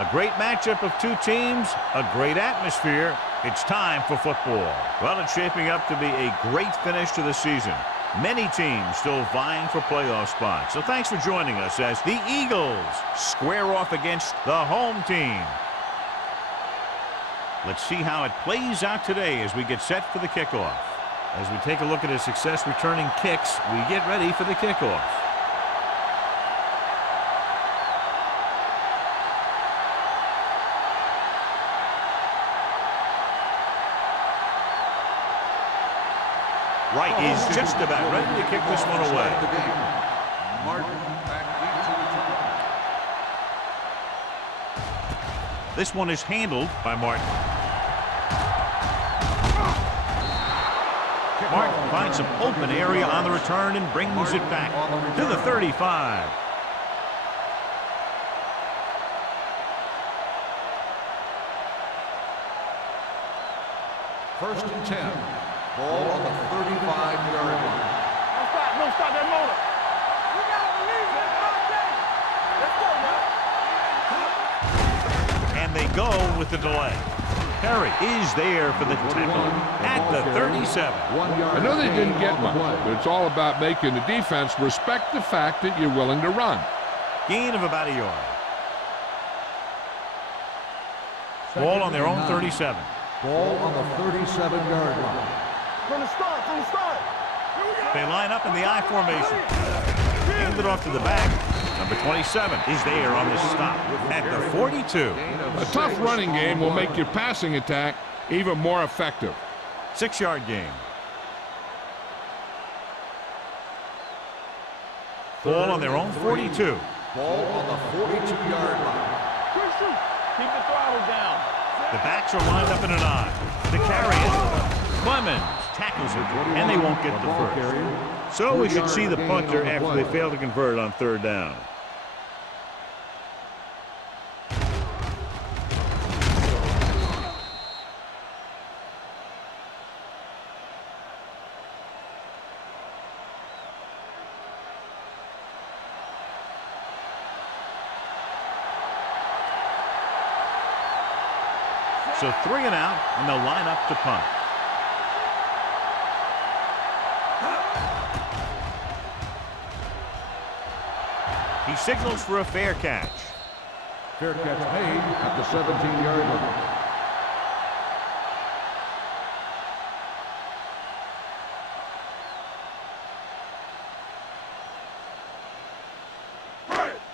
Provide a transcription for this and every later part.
A great matchup of two teams, a great atmosphere. It's time for football. Well, it's shaping up to be a great finish to the season. Many teams still vying for playoff spots. So thanks for joining us as the Eagles square off against the home team. Let's see how it plays out today as we get set for the kickoff. As we take a look at his success returning kicks, we get ready for the kickoff. Wright is just about ready to kick this one away. This one is handled by Martin. Martin finds some open area on the return and brings it back to the 35. First and 10. Ball on the 35-yard line. Don't stop that motor. You gotta believe it. Let's go, man. And they go with the delay. Perry is there for the tackle at the 37. I know they didn't get much, but it's all about making the defense respect the fact that you're willing to run. Gain of about a yard. Ball on their own 37. Ball on the 37-yard line. From the start. They line up in the I formation. Hand it off to the back. Number 27 is there on this stop at the 42. A tough running game will make your passing attack even more effective. 6-yard gain. Ball on their own 42. Ball on the 42-yard line. Keep the throttle down. The backs are lined up in an I. To carry it. Clemens tackles it, and they won't get the first. So we should see the punter after they fail to convert on third down. So 3 and out, and they'll line up to punt. He signals for a fair catch. Fair catch made at the 17-yard line.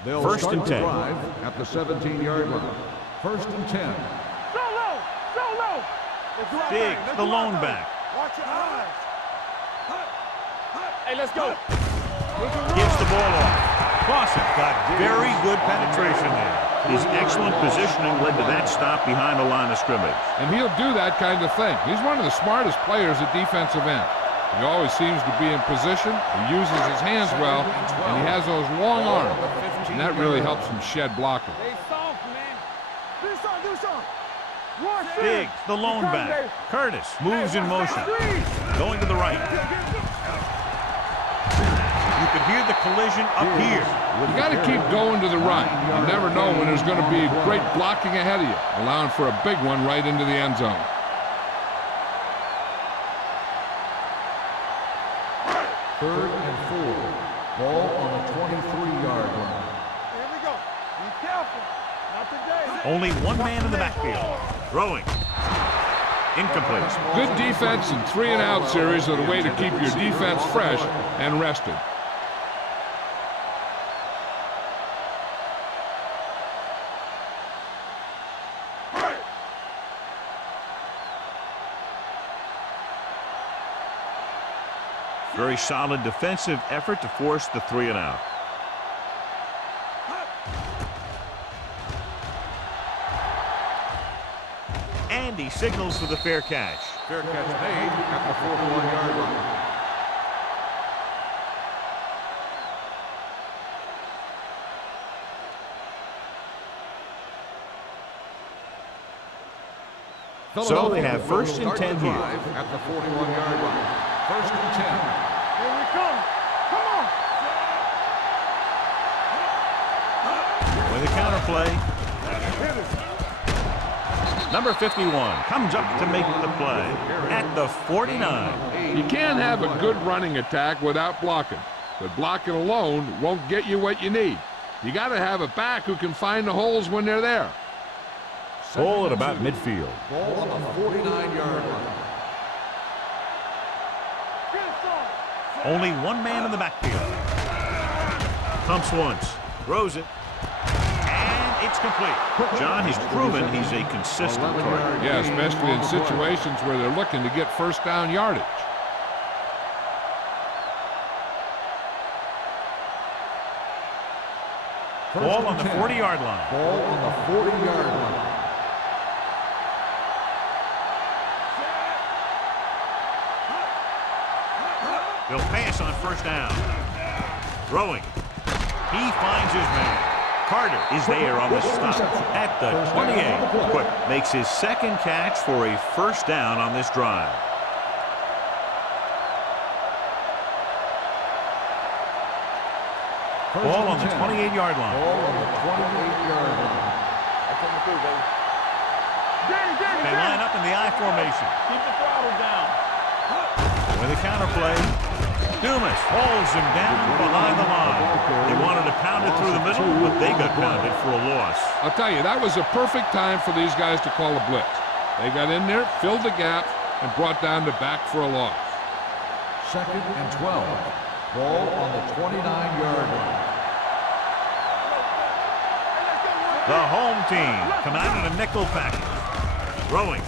They'll First and 10. Drive at the 17-yard line. First and 10. Solo. Diggs, the lone back. Watch your eyes. Hey, let's go. Gives the ball off. Clausen got very good penetration there. His excellent positioning led to that stop behind the line of scrimmage. And he'll do that kind of thing. He's one of the smartest players at defensive end. He always seems to be in position. He uses his hands well, and he has those long arms. And that really helps him shed blockers. Stay soft, man. Do something. Diggs, the lone back. Curtis moves in motion. Going to the right. You can hear the collision up here. You got to keep going to the right. You never know when there's going to be great blocking ahead of you, allowing for a big one right into the end zone. Third and 4. Ball on the 23-yard line. Here we go. Be careful. Not today. Only one man in the backfield. Throwing. Incomplete. Good defense and 3-and-out series are the way to keep your defense fresh and rested. Very solid defensive effort to force the 3-and-out. And he signals for the fair catch. Fair catch made at the 41-yard line. So they have first and 10 here. At the 41-yard line. First and 10. Here we come. Come on. With a counter play, Number 51 comes up to make the play at the 49. You can't have a good running attack without blocking, but blocking alone won't get you what you need. You got to have a back who can find the holes when they're there. Ball at about midfield. Ball on the 49-yard line. Only one man in the backfield. Pumps once, throws it, and it's complete. John has proven he's a consistent target. Yeah, especially in situations where they're looking to get first down yardage. Ball on the 40-yard line. Ball on the 40-yard line. They'll pass on first down. Throwing. He finds his man. Carter is there on the stop at the 28. Quick makes his second catch for a first down on this drive. Ball on the 28-yard line. Ball on the 28-yard line. They line up in the I formation. Keep the throttle down. With a counterplay, Dumas hauls him down behind the line. They wanted to pound it through the middle, but they got pounded for a loss. I'll tell you, that was a perfect time for these guys to call a blitz. They got in there, filled the gap, and brought down the back for a loss. 2nd and 12. Ball on the 29-yard line. The home team come out in a nickel package. Throwing.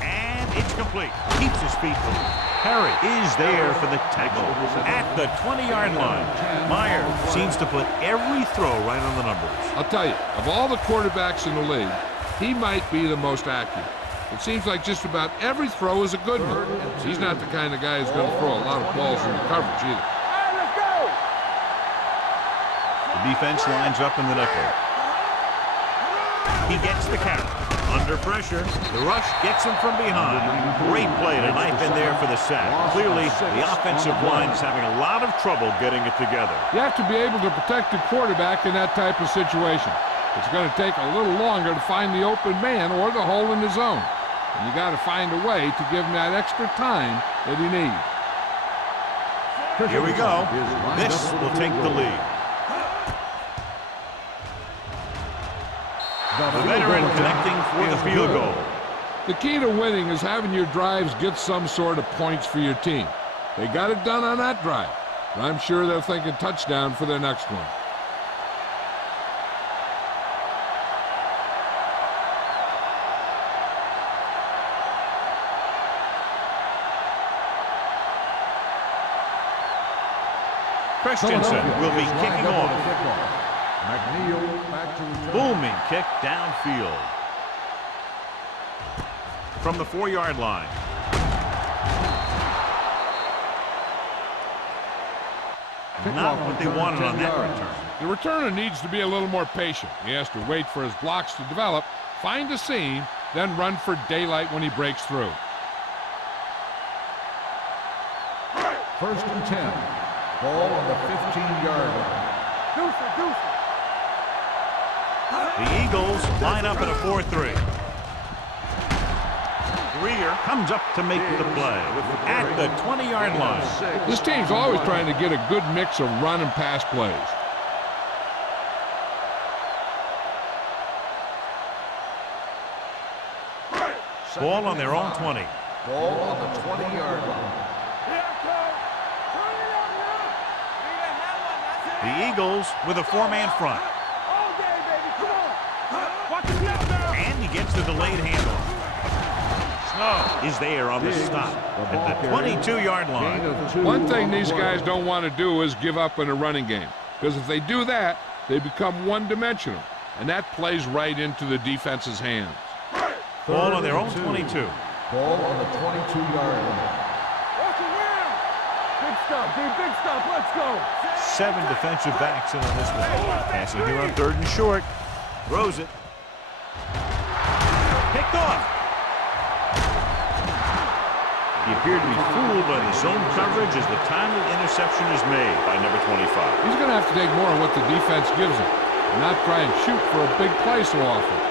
And it's complete. Keeps his feet moving. Perry is there for the tackle at the 20-yard line. Meyer seems to put every throw right on the numbers. I'll tell you, of all the quarterbacks in the league, he might be the most accurate. It seems like just about every throw is a good one. He's not the kind of guy who's going to throw a lot of balls into coverage either. The defense lines up in the nickel. He gets the carry. Under pressure, the rush gets him from behind. Great play to knife in there for the sack. Clearly, the offensive line is having a lot of trouble getting it together. You have to be able to protect the quarterback in that type of situation. It's going to take a little longer to find the open man or the hole in the zone. And you got to find a way to give him that extra time that he needs. Here we go. This will take the lead. The veteran connecting for the field goal. The key to winning is having your drives get some sort of points for your team. They got it done on that drive. But I'm sure they're thinking touchdown for their next one. Christensen will be kicking off. McNeil back to return. Booming kick downfield. From the 4-yard line. Not what they wanted on that return. The returner needs to be a little more patient. He has to wait for his blocks to develop, find a seam, then run for daylight when he breaks through. 1st and 10. Ball on the 15-yard line. The Eagles line up in a 4-3. Greer comes up to make the play at the 20-yard line. This team's always trying to get a good mix of run and pass plays. Ball on their own 20. Ball on the 20-yard line. The Eagles with a 4-man front. And he gets the delayed handoff. Snow is there on the stop at the 22-yard line. One thing these guys don't want to do is give up in a running game. Because if they do that, they become one-dimensional. And that plays right into the defense's hands. Ball on their own 22. Ball on the 22-yard line. Big stop, big stop, let's go. 7 defensive backs in on this one. Passing here on 3rd and short. Throws it. Picked off. He appeared to be fooled by the zone coverage as the timely interception is made by number 25. He's going to have to take more of what the defense gives him. and not try and shoot for a big play so often.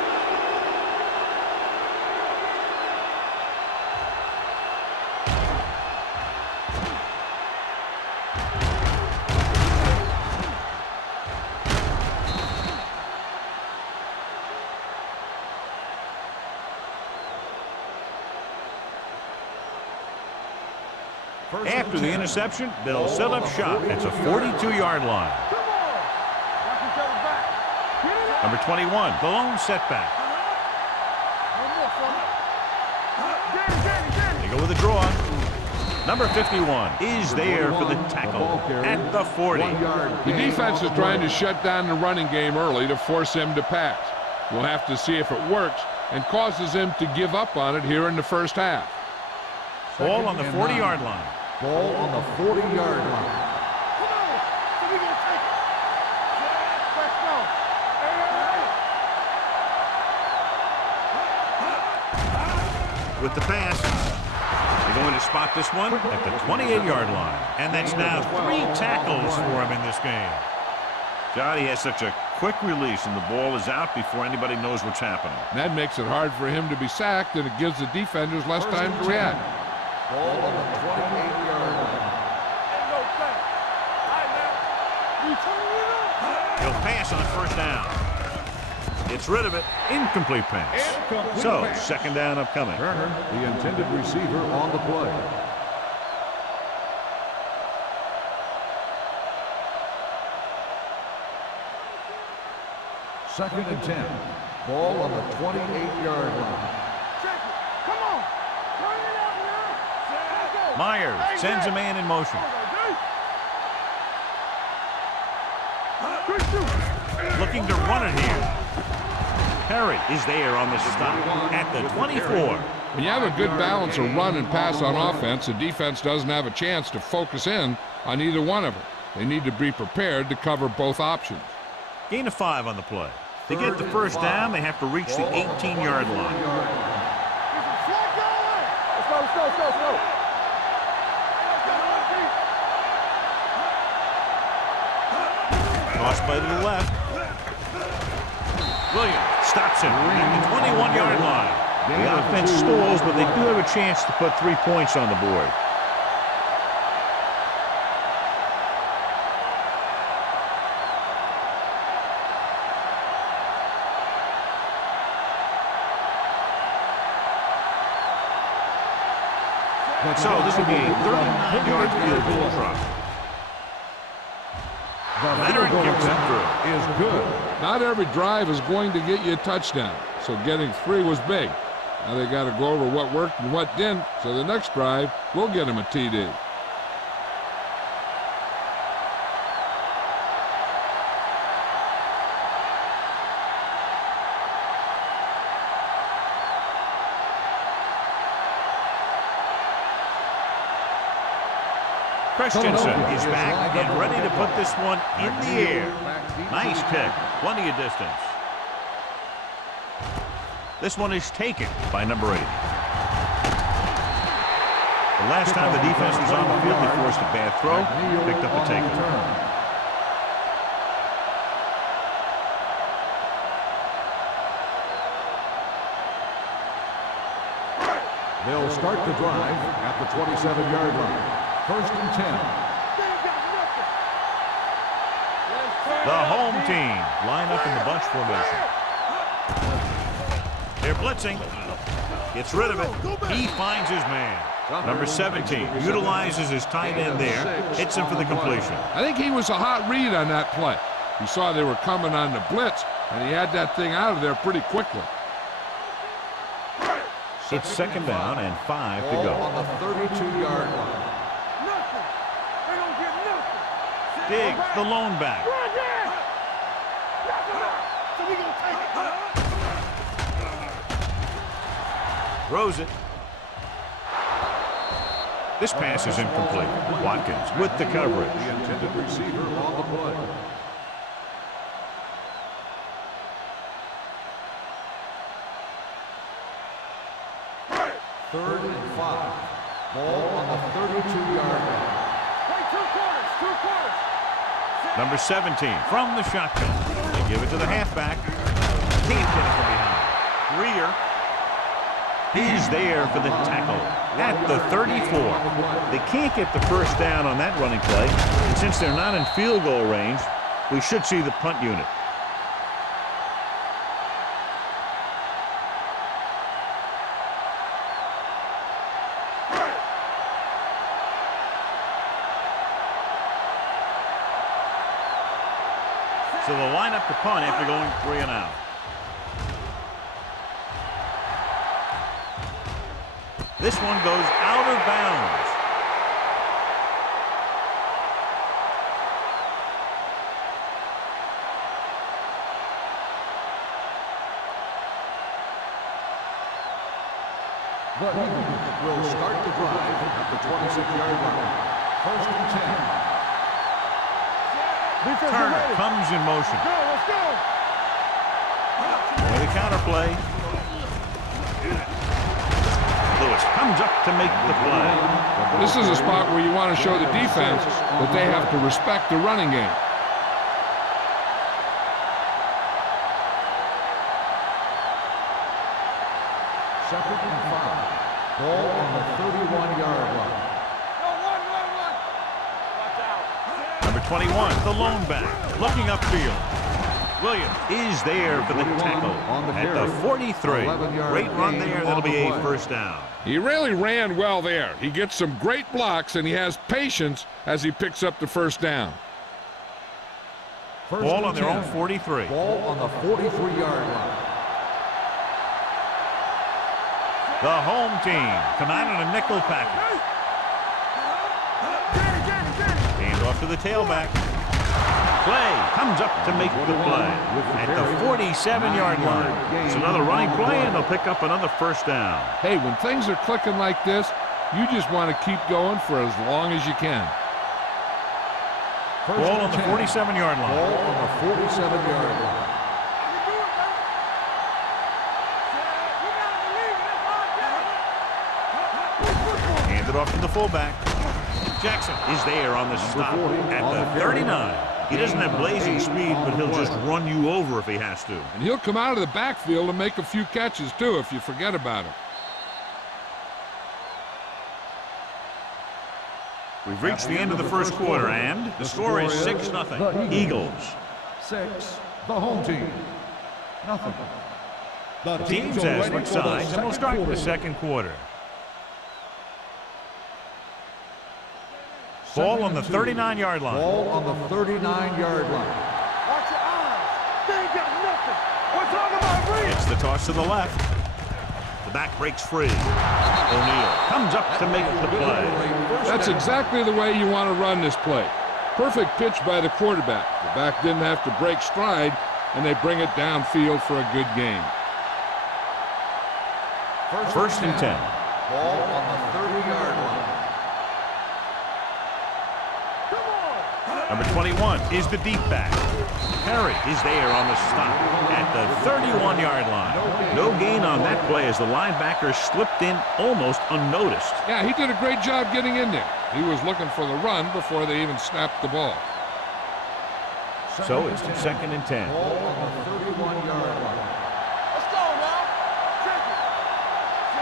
After the interception, they'll set up shop. It's a 42-yard line. Number 21, the lone setback. They go with a draw. Number 51 is there for the tackle at the 40. The defense is trying to shut down the running game early to force him to pass. We'll have to see if it works and causes him to give up on it here in the first half. Ball on the 40-yard line. Ball on the 40-yard line. With the pass, they're going to spot this one at the 28-yard line. And that's now 3 tackles for him in this game. John, he has such a quick release, and the ball is out before anybody knows what's happening. And that makes it hard for him to be sacked, and it gives the defenders less time to react. Ball on the 28-yard line. He'll pass on first down. Gets rid of it. Incomplete pass. So, second down upcoming. Turner, the intended receiver on the play. Second and 10. Ball on the 28-yard line. Myers sends a man in motion. Looking to run it here. Perry is there on the stop at the 24. When you have a good balance of run and pass on offense, the defense doesn't have a chance to focus in on either one of them. They need to be prepared to cover both options. Gain of 5 on the play. To get the first down, they have to reach the 18-yard line. Let's go. Toss play to the left. Williams stops him at the 21-yard line. The offense stalls, but they do have a chance to put 3 points on the board. So this will be a 39-yard field goal drop. The Veteran field goal kicks it attempt through. is good. Not every drive is going to get you a touchdown, so getting 3 was big. Now they got to go over what worked and what didn't, so the next drive will get him a TD. Christensen is back and ready to put this one in the air. Nice pick. Plenty of distance. This one is taken by number 8. The last time the defense was on the field, they forced a bad throw, picked up a taken. They'll start the drive at the 27-yard line. First and 10. The home team line up in the bunch formation. They're blitzing. Gets rid of it. He finds his man. Number 17 utilizes his tight end there. Hits him for the completion. I think he was a hot read on that play. He saw they were coming on the blitz, and he had that thing out of there pretty quickly. It's second down and 5 to go. On the 32-yard line. Diggs, the lone back. Throws it. This pass is incomplete. Watkins with the coverage. The intended receiver on the play. Third and 5. Ball on the 32-yard line. Two quarters. Number 17 from the shotgun. Give it to the halfback. Can't get it from behind. Greer. He's there for the tackle at the 34. They can't get the first down on that running play. And since they're not in field goal range, we should see the punt unit. So they'll line up to punt after going 3 and out. This one goes out of bounds. The Eagles will start the drive at the 26-yard line. First and 10. Turner comes in motion. Let's go. With a counter play. Lewis comes up to make the play. This is a spot where you want to show the defense that they have to respect the running game. Second and 5. Ball on the 31-yard line. Watch out. Number 21, the lone back, looking upfield. Williams is there for the tackle at the 43. Great run there. That'll be a first down. He really ran well there. He gets some great blocks, and he has patience as he picks up the first down. Ball on their own 43. Ball on the 43-yard line. The home team come out in a nickel package. Hand off to the tailback. Play comes up to make the play at the 47-yard line. It's another running play, and they'll pick up another first down. Hey, when things are clicking like this, you just want to keep going for as long as you can. Ball on the 47-yard line. Ball on the 47-yard line. Hand it off to the fullback. Jackson is there on the stop at the 39. He doesn't have blazing speed, but he'll just run you over if he has to. And he'll come out of the backfield and make a few catches, too, if you forget about him. We've reached the end of the first quarter, and the score is 6-0. Eagles. 6. The home team. Nothing. The teams as switch sides, and we'll start the second quarter. Ball on the 39-yard line. Ball on the 39-yard line. Watch your eyes. They ain't got nothing. We're talking about reach. It's the toss to the left. The back breaks free. O'Neal comes up to make the play. That's exactly the way you want to run this play. Perfect pitch by the quarterback. The back didn't have to break stride, and they bring it downfield for a good gain. First and 10. Ball on the 30-yard line. Number 21 is the deep back. Perry is there on the stop at the 31-yard line. No gain on that play as the linebacker slipped in almost unnoticed. Yeah, he did a great job getting in there. He was looking for the run before they even snapped the ball. So it's second and 10. Ball on the 31-yard line. Let's go now.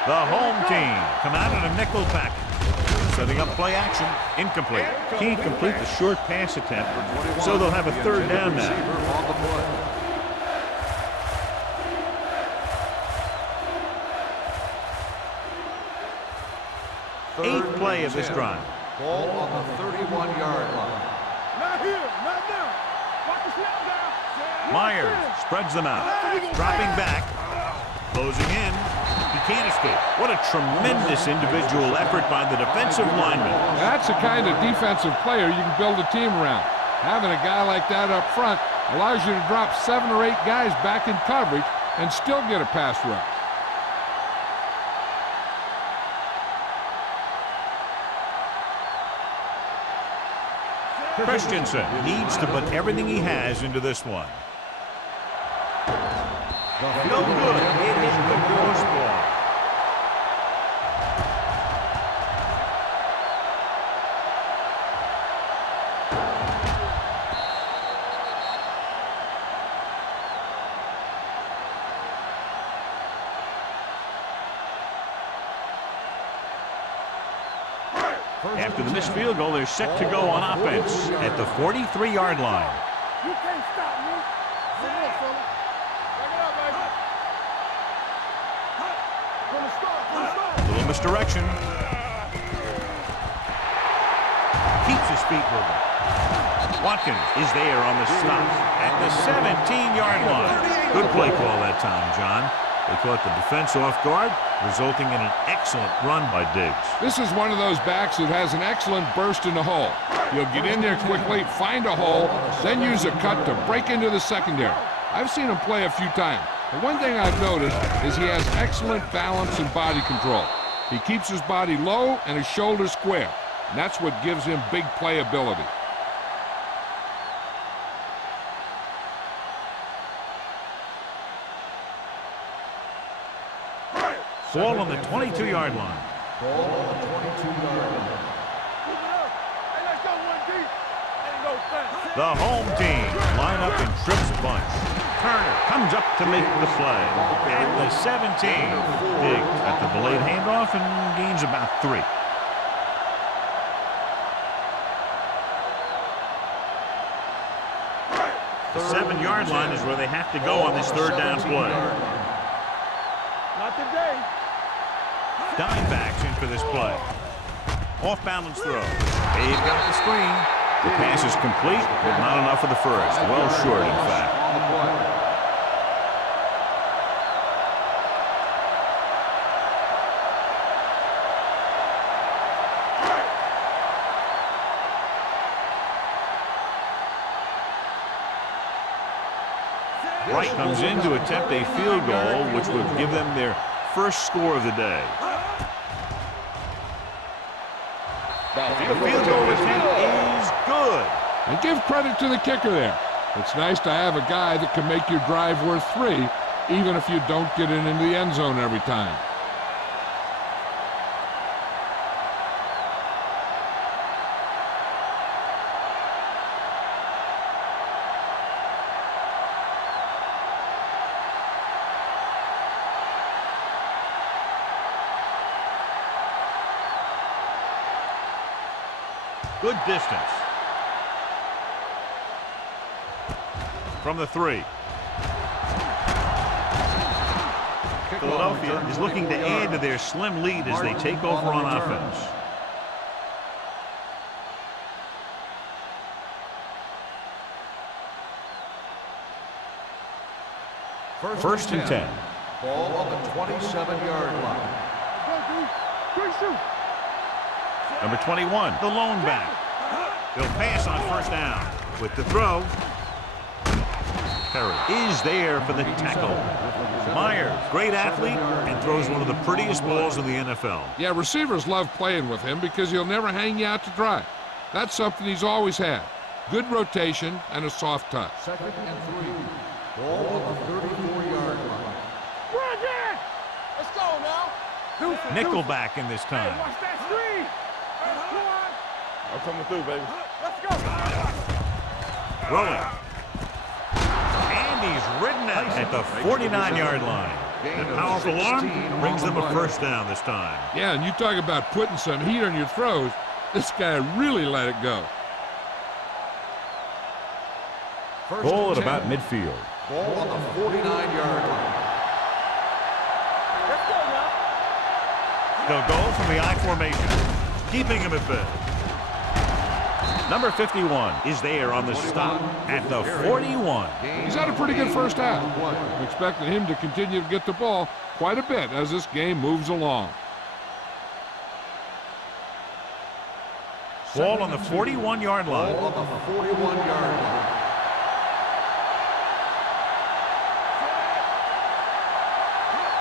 The home team come out in a nickel package. Setting up play action. Incomplete. Can't complete the short pass attempt, so they'll have a third down now. Eighth play of this drive. Ball on the 31-yard line. Not here. Not now. Watch the snap down. Myers spreads them out. Dropping back. Closing in. He can't escape. What a tremendous individual effort by the defensive lineman. That's the kind of defensive player you can build a team around. Having a guy like that up front allows you to drop 7 or 8 guys back in coverage and still get a pass rush. Christensen needs to put everything he has into this one. No good. It hit the crossbar. After the missed field goal, they're set to go on offense at the 43-yard line. You can't stop me. Come on, fella. Back it up, baby. From the start. A little misdirection. Keeps his feet moving. Watkins is there on the stop at the 17-yard line. Good play call that time, John. They caught the defense off guard, resulting in an excellent run by Diggs. This is one of those backs that has an excellent burst in the hole. He'll get in there quickly, find a hole, then use a cut to break into the secondary. I've seen him play a few times. But one thing I've noticed is he has excellent balance and body control. He keeps his body low and his shoulders square. And that's what gives him big playability. Ball on the 22-yard line. Ball on the 22-yard line. Hey, let's go one deep. Ain't no thing. The home team line up in trips bunch. Turner comes up to make the play at the 17. Diggs at the delayed handoff and gains about 3. The 7-yard line is where they have to go on this third down play. Not today. Dime backs in for this play. Off balance throw. They've got the screen. The pass is complete, but not enough for the first. Well short, in fact. Wright comes in to attempt a field goal, which would give them their first score of the day. The field goal attempt is good. And give credit to the kicker there. It's nice to have a guy that can make your drive worth 3, even if you don't get it into the end zone every time. Good distance. From the 3. Philadelphia is looking to add to their slim lead as they take over on offense. First and 10. Ball on the 27-yard line. Go, dude. Quick shoot. Number 21, the lone back. They'll pass on first down. With the throw, Perry is there for the tackle. Myers, great athlete, and throws one of the prettiest balls in the NFL. Yeah, receivers love playing with him because he'll never hang you out to dry. That's something he's always had. Good rotation and a soft touch. Second and 3. Ball on the 34-yard line. Run that. Let's go now. Nickelback in this Hey, time. watch that screen. Come on. I'm coming through, baby. Let's go. Rolling. And he's ridden out at the 49-yard line. That powerful arm brings them a first down this time. Yeah, and you talk about putting some heat on your throws. This guy really let it go. Ball at about midfield. Ball on the 49-yard line. Let's go now. They'll go from the I formation, keeping him at bay. Number 51 is there on the stop at the 41. He's had a pretty good first half. I'm expecting him to continue to get the ball quite a bit as this game moves along. Ball on the 41-yard line. Ball on the 41-yard line.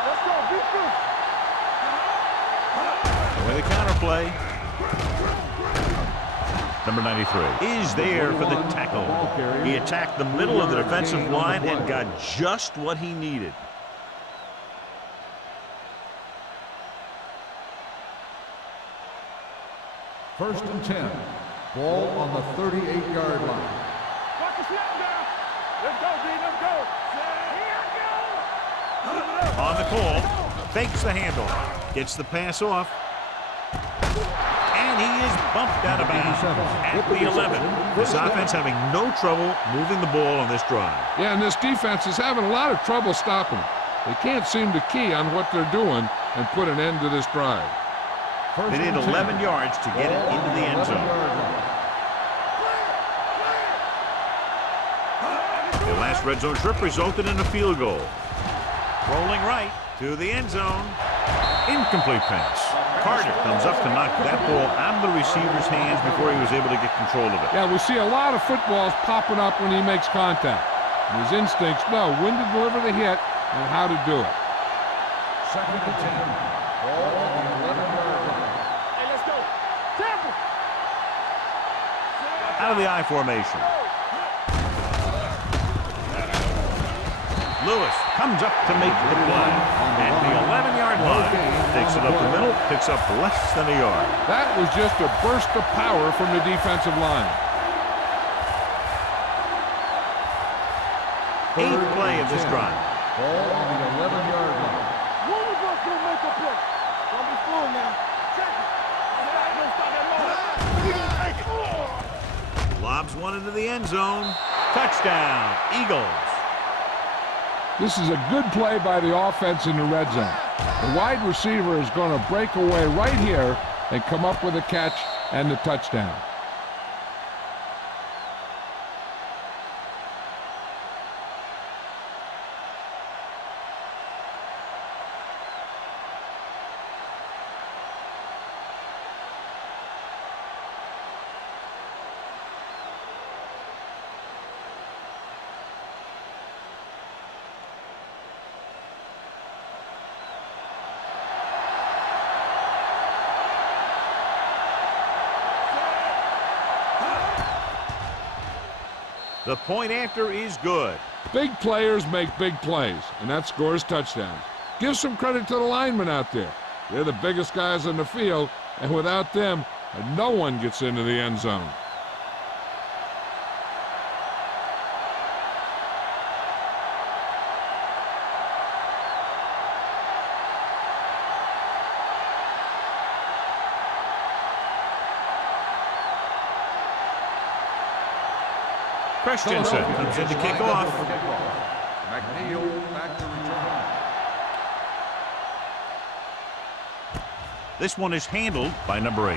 Let's go. Beat this. With a counterplay. Number 93 is there for the tackle. He attacked the middle of the defensive line and got just what he needed. First and 10. Ball on the 38-yard line. Watch the snap down. Let's go, D. Let's go. Here I go. On the call, fakes the handoff, gets the pass off, and He is bumped out of bounds at the 11. This offense having no trouble moving the ball on this drive. Yeah, and this defense is having a lot of trouble stopping them. They can't seem to key on what they're doing and put an end to this drive. They need 11 yards to get it into the end zone. The last red zone trip resulted in a field goal. Rolling right to the end zone. Incomplete pass. Carter comes up to knock that ball out of the receiver's hands before he was able to get control of it. Yeah, we see a lot of footballs popping up when he makes contact. And his instincts know when to deliver the hit and how to do it. 2nd and 10. Ball on the 11-yard line. Hey, let's go. Temple. Out of the I formation. Lewis comes up to make the play. At the 11-yard line. Takes it up the middle, picks up less than a yard. That was just a burst of power from the defensive line. 8th play of this drive. Ball on the 11-yard line. One of us gonna make a play. Don't be fooled now. Check it. Don't stop that moment. Lobs one into the end zone. Touchdown, Eagles. This is a good play by the offense in the red zone. The wide receiver is going to break away right here and come up with a catch and the touchdown. The point after is good. Big players make big plays, and that scores touchdowns. Give some credit to the linemen out there. They're the biggest guys on the field, and without them, no one gets into the end zone. Christensen comes in to kick off. McNeil back to return. This one is handled by number 8.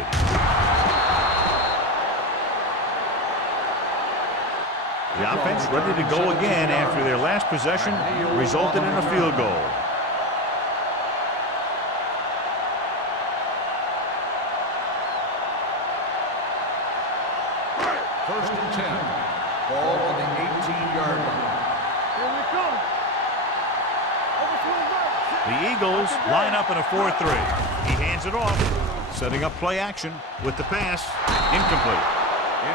The offense ready to go again after their last possession resulted in a field goal. First and 10. Ball on the 18-yard line. Here we come. Over to his right. The Eagles line up in a 4-3. He hands it off, setting up play action with the pass. Incomplete.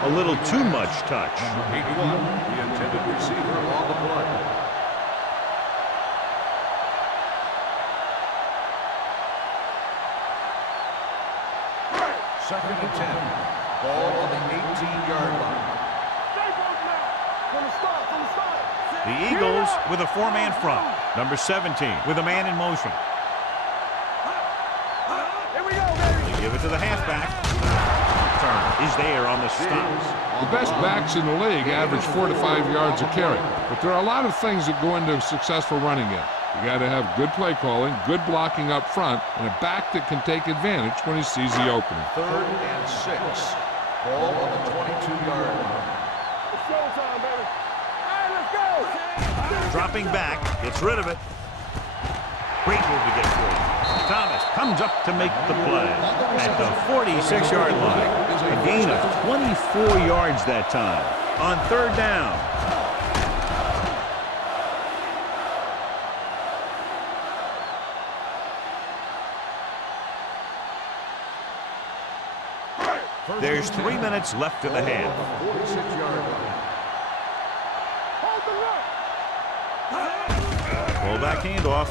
A little too much touch. Number 81, the intended receiver on the play. Second and 10. Ball on the 18-yard line. The Eagles with a 4-man front. Number 17 with a man in motion. Here we go, baby. They give it to the halfback. Turner is there on the stop. The best backs in the league average 4 to 5 yards a carry, but there are a lot of things that go into a successful running game. You got to have good play calling, good blocking up front, and a back that can take advantage when he sees the opening. 3rd and 6. Ball on the 22-yard line. It's showtime, baby. All right, let's go. Dropping back, gets rid of it. Great move to get through. Thomas comes up to make the play at the 46-yard line. A gain of 24 yards that time on 3rd down. There's 3 minutes left in the half. 46-yard line. Fullback handoff.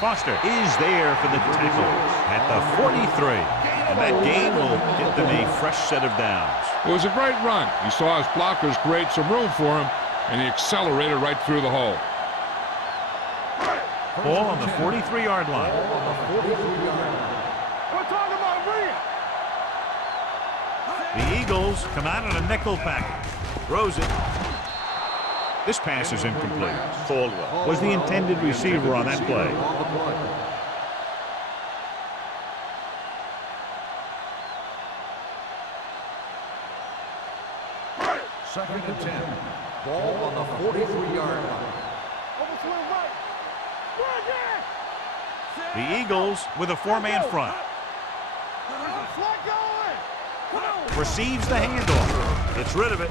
Foster is there for the tackle at the 43. And that gain will get them a fresh set of downs. It was a great run. He saw his blockers create some room for him, and he accelerated right through the hole. Ball on the 43-yard line. We're talking about bringing. The Eagles come out in a nickel package. Throws it. This pass is incomplete. Caldwell was the intended receiver on that play. Second and 10. Ball on the 43-yard line. The Eagles with a four-man front. Receives the handoff. Gets rid of it.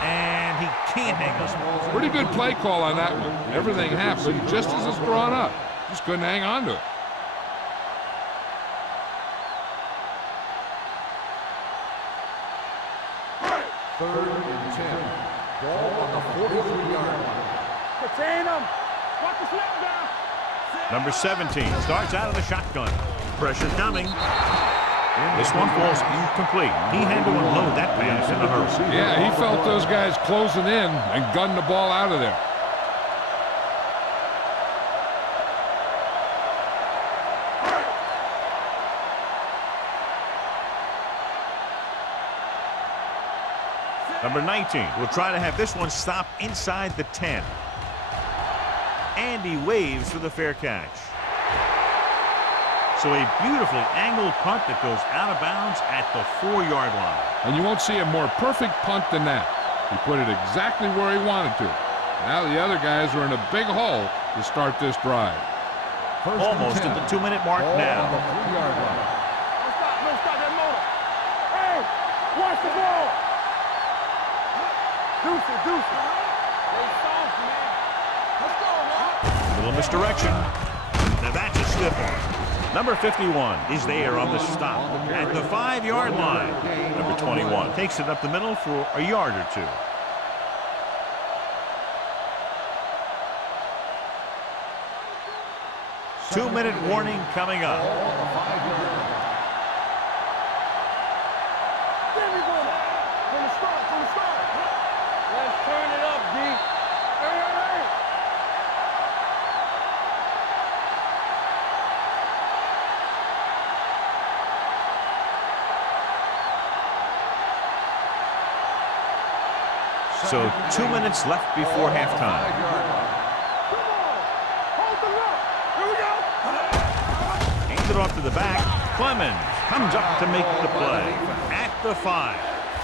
And he can't hang us. Pretty good play call on that one. Everything happened just as it's drawn up. Just couldn't hang on to it. Third and 10. Ball on the 43-yard line. Contain him. Watch the slip down. Number 17 starts out of the shotgun. Pressure coming. This one falls incomplete. He had to unload that pass in a hurry. Yeah, he felt those guys closing in and gunned the ball out of there. Number 19 will try to have this one stop inside the 10. And he waves for the fair catch. So a beautifully angled punt that goes out of bounds at the 4-yard line. And you won't see a more perfect punt than that. He put it exactly where he wanted to. Now the other guys are in a big hole to start this drive. Almost at the 2-minute mark now. On the 3-yard line. Don't stop that motor. Hey, watch the ball. Deuce it. They soft, man. Let's go, man. Little misdirection. Now that's a stiff one. Number 51 is there on the stop at the 5-yard line. Number 21 takes it up the middle for a yard or two. Two-minute warning coming up. From the start. Let's turn it up, D. Hey. So 2 minutes left before halftime. Come on. Hold the look. Here we go. Hands it off to the back. Clemens comes up to make the play at the 5.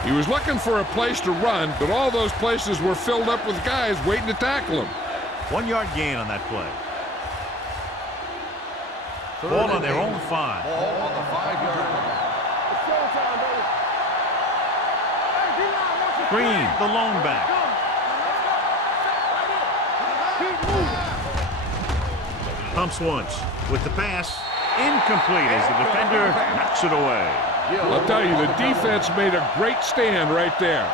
He was looking for a place to run, but all those places were filled up with guys waiting to tackle him. 1-yard gain on that play. Ball on their own 5. Ball on the 5-yard line. It's showtime, baby. Hey, D-line, watch it. Green, the lone back. Keep moving. Pumps once with the pass. Incomplete as the defender knocks it away. I'll tell you, the defense made a great stand right there.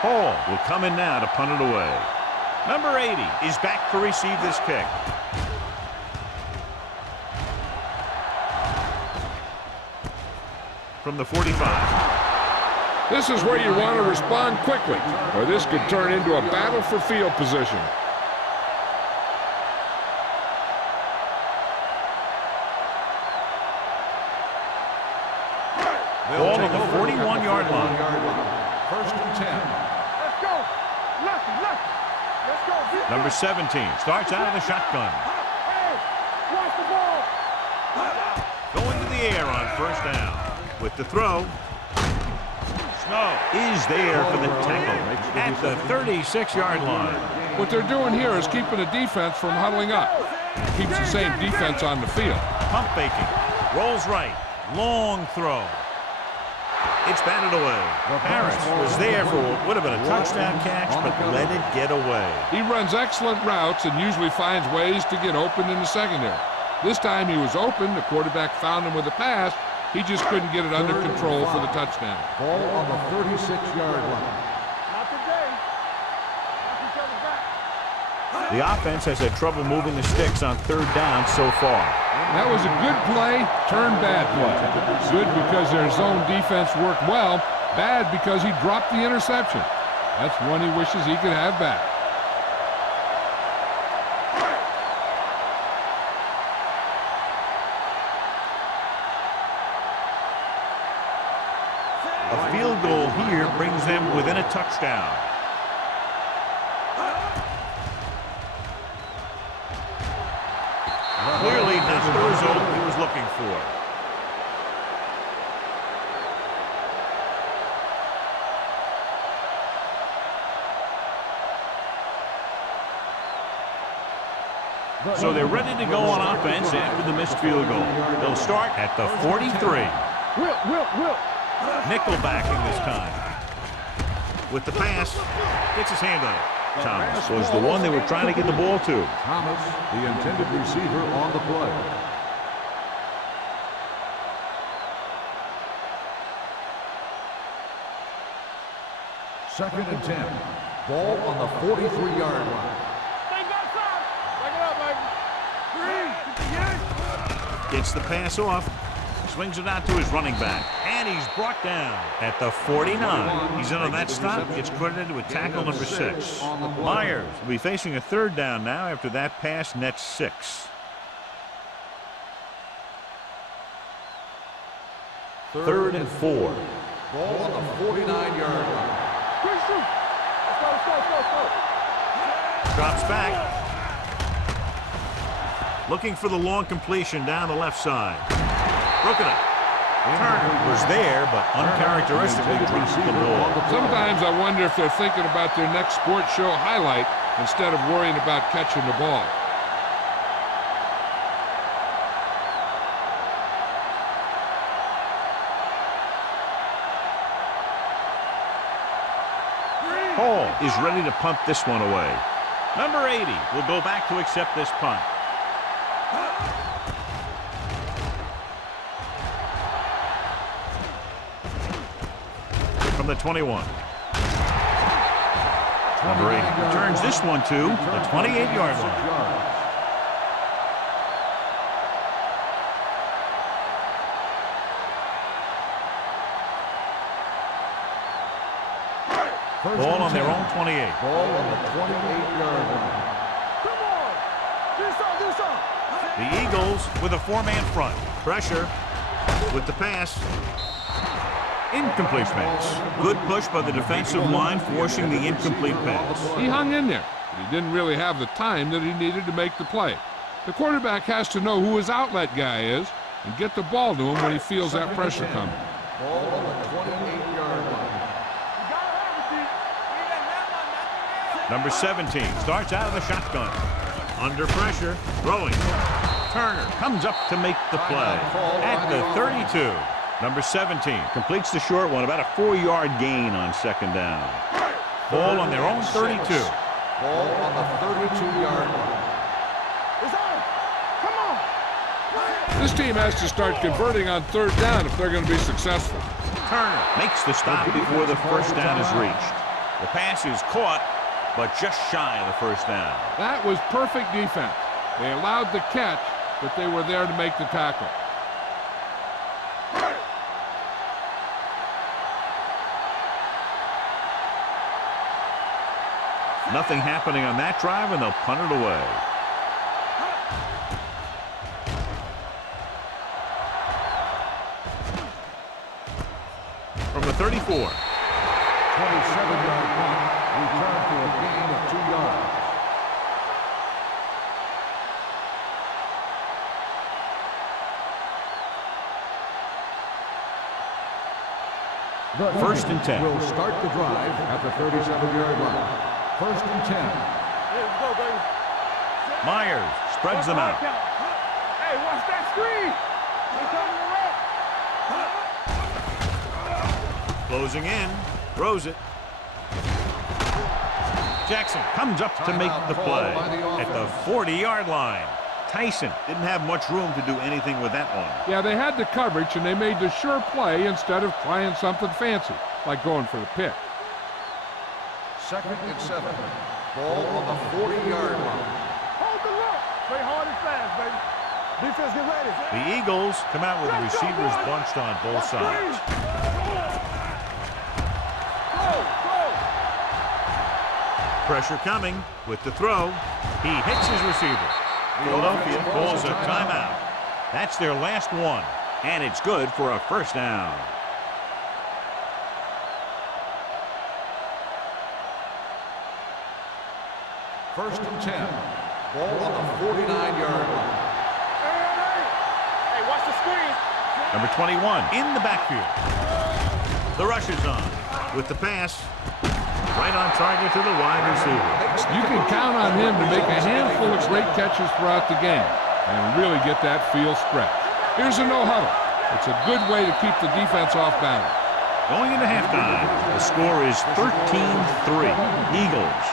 Hall will come in now to punt it away. Number 80 is back to receive this kick. From the 45. This is where you want to respond quickly, or this could turn into a battle for field position. Ball on the 41-yard line. First and 10. Let's go. Lefty. Let's go. Number 17 starts out of the shotgun. Hey, watch the ball. Going to the air on first down. With the throw. Snow is there for the tackle at the 36-yard line. What they're doing here is keeping the defense from huddling up. Keeps the same defense on the field. Pump faking. Rolls right. Long throw. It's batted away. Harris was there for what would have been a touchdown catch, but let it get away. He runs excellent routes and usually finds ways to get open in the secondary. This time he was open. The quarterback found him with a pass. He just couldn't get it under control for the touchdown. Ball on the 36-yard line. Not today. Knock each other back. The offense has had trouble moving the sticks on third down so far. That was a good play, turned bad play. Good because their zone defense worked well, Bad because he dropped the interception. That's one he wishes he could have back. A field goal here brings them within a touchdown. Clearly not the result he was looking for. So they're ready to go on offense after the missed field goal. They'll start at the 43. Will. Nickel backing this time. With the pass, gets his hand on it. Thomas was the one they were trying to get the ball to. Thomas, the intended receiver on the play. Second and 10. Ball on the 43-yard line. Gets the pass off. Swings it out to his running back. And he's brought down at the 49. He's in on that stop. Gets credited with tackle number 6. Myers will be facing a third down now after that pass nets 6. Third and 4. Ball on the 49-yard line. Drops back. Looking for the long completion down the left side. Broken up. Turner was there, but uncharacteristically dropped the ball. Sometimes I wonder if they're thinking about their next sports show highlight instead of worrying about catching the ball. Hall is ready to punt this one away. Number 80 will go back to accept this punt. From the 21. Number 8 returns this one to the 28-yard line. Ball on their own 28. Ball on the 28-yard line. Come on! Do something! The Eagles with a 4-man front. Pressure with the pass. Incomplete pass. Good push by the defensive line, forcing the incomplete pass. He hung in there, but he didn't really have the time that he needed to make the play. The quarterback has to know who his outlet guy is and get the ball to him when he feels that pressure coming. Ball on the 28-yard line. Number 17 starts out of the shotgun. Under pressure, throwing. Turner comes up to make the play at the 32. Number 17 completes the short one, about a 4-yard gain on second down. Ball on their own 32. Ball on the 32-yard line. It's on! Come on! This team has to start converting on third down if they're going to be successful. Turner makes the stop before the first down is reached. The pass is caught, but just shy of the first down. That was perfect defense. They allowed the catch, but they were there to make the tackle. Nothing happening on that drive, and they'll punt it away. From the 34. 27-yard punt, return for a gain of 2 yards. First and 10. Will start the drive at the 37-yard line. First and 10. Let's go, baby. Myers spreads them out. Hey, watch that screen. They're coming to Closing in. Throws it. Jackson comes up to make the play at the 40-yard line. Tyson didn't have much room to do anything with that one. Yeah, they had the coverage, and they made the sure play instead of trying something fancy, like going for the pick. Second and 7. Ball on the 40-yard line. Hold the look. Play hard and fast, baby. Defense, get ready. The Eagles come out with the receivers bunched on both sides. Pressure coming with the throw. He hits his receiver. Philadelphia calls a timeout. That's their last one, and it's good for a first down. First and 10. Ball on the 49-yard line. Hey, watch the screen. Number 21 in the backfield. The rush is on with the pass. Right on target to the wide receiver. You can count on him to make a handful of great catches throughout the game and really get that field stretch. Here's a no huddle. It's a good way to keep the defense off balance. Going into halftime, the score is 13-3. Eagles.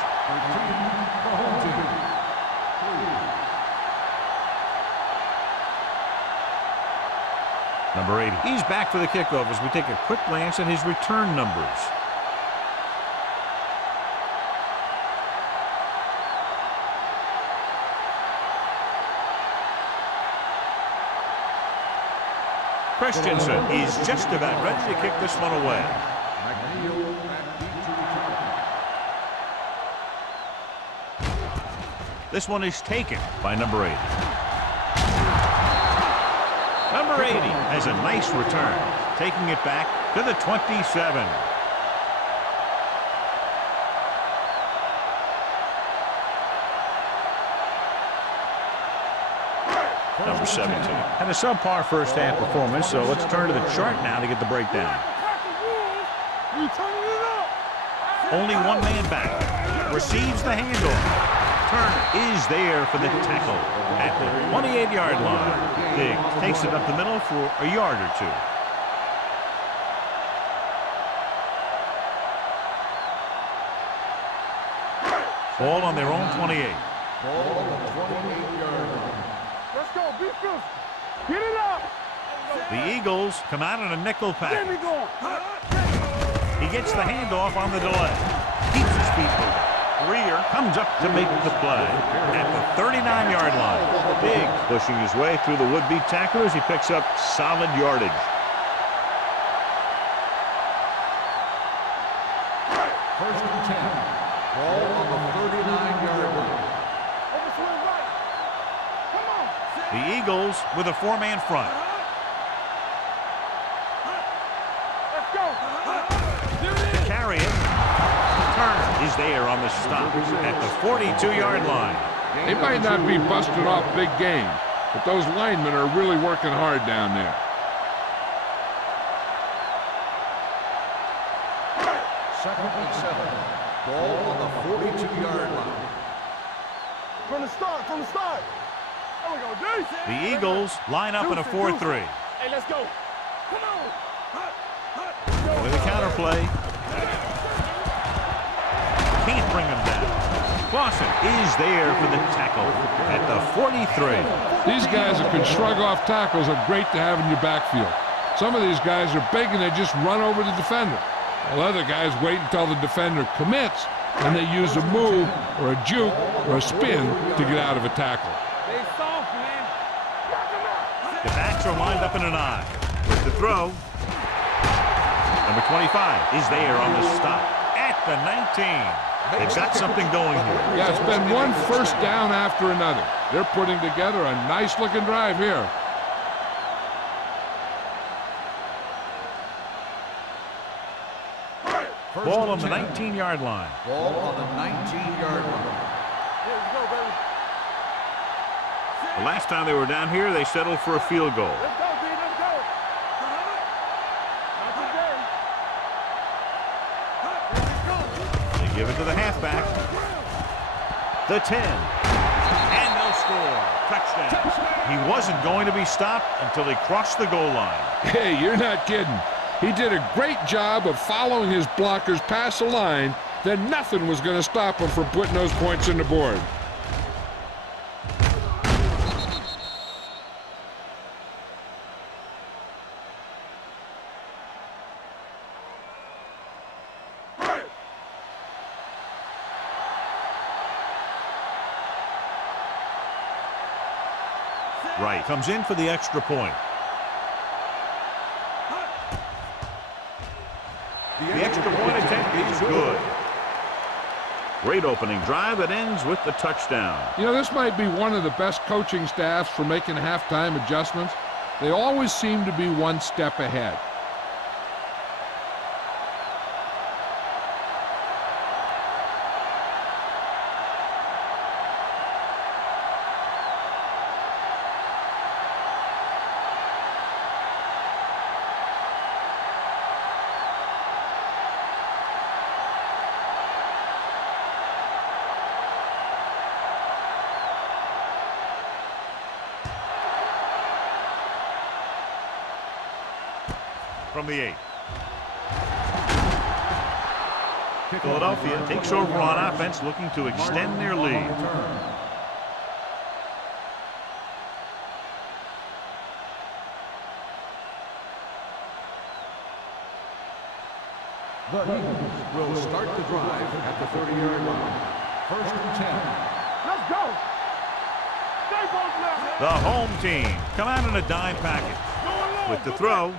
Number 80. He's back for the kickoff as we take a quick glance at his return numbers. Christensen is just about ready to kick this one away. This one is taken by number 80. Number 80 has a nice return, taking it back to the 27. Number 17 had a subpar first half performance, so let's turn to the chart now to get the breakdown. Only one man back. Receives the handoff. Turner is there for the tackle at the 28-yard line. Diggs takes it up the middle for a yard or two. Ball on their own 28. Ball on the 28-yard line. Let's go, beat this. Get it up. The Eagles come out in a nickel package. He gets the handoff on the delay. Keeps his feet moving. Greer comes up to make the play at the 39-yard line. Diggs pushing his way through the would-be tacklers. He picks up solid yardage. First and 10. Ball on the 39-yard line. The Eagles with a four-man front. Let's go. To carry it. Turner is there on the stop at the 42-yard line. They might not be busting off big games, but those linemen are really working hard down there. Second and 7. Ball on the 42-yard line. From the start, from the start. There we go, D. The Eagles line up in a 4-3. Hey, let's go. Come on. With a counterplay. Can't bring him down. Clausen is there for the tackle at the 43. These guys that can shrug off tackles are great to have in your backfield. Some of these guys are big and they just run over the defender. While other guys wait until the defender commits and they use a move or a juke or a spin to get out of a tackle. They soft, man. The backs are lined up in an I. With the throw. Number 25 is there on the stop at the 19. They've got something going here. Yeah, it's been one first down after another. They're putting together a nice-looking drive here. Ball on the 19-yard line. Ball on the 19-yard line. Here we go, baby. The last time they were down here, they settled for a field goal. Let's go, D. Let's go. Not today. They give it to the halfback. The 10. And they'll score. Touchdown. He wasn't going to be stopped until he crossed the goal line. Hey, you're not kidding. He did a great job of following his blockers past the line. Then nothing was going to stop him from putting those points on the board. Right comes in for the extra point. The extra point attempt is good. Great opening drive that ends with the touchdown. You know, this might be one of the best coaching staffs for making halftime adjustments. They always seem to be one step ahead. From the 8. Philadelphia takes over on offense, looking to extend their lead. The Eagles will start the drive at the 30-yard line. First and 10. Let's go. Stay both left. The home team come out in a dime package. With the throw.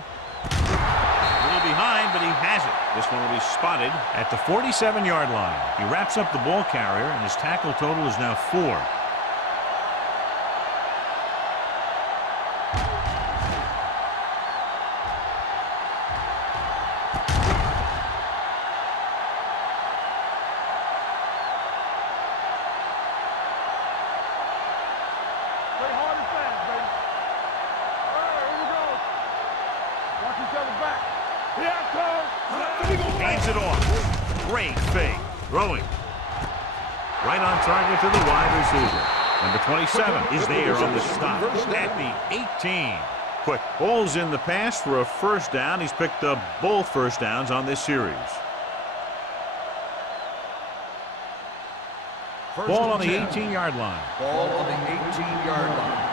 A little behind, but he has it. This one will be spotted at the 47-yard line. He wraps up the ball carrier, and his tackle total is now 4. Play hard and fast, baby. All right, here we go. Watch each other back. Here I come. Hands it off. Great fake. Throwing. Right on target to the wide receiver. Number 27 is there on the stop at the 18. Quick. Ball's in the pass for a first down. He's picked up both first downs on this series. Ball on the 18-yard line. Ball on the 18-yard line.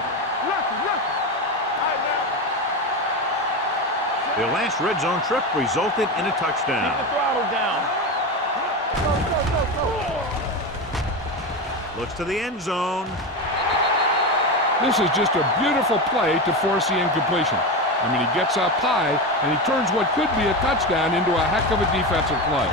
Their last red zone trip resulted in a touchdown. Keep the throttle down. Looks to the end zone. This is just a beautiful play to force the incompletion. I mean, he gets up high, and he turns what could be a touchdown into a heck of a defensive play.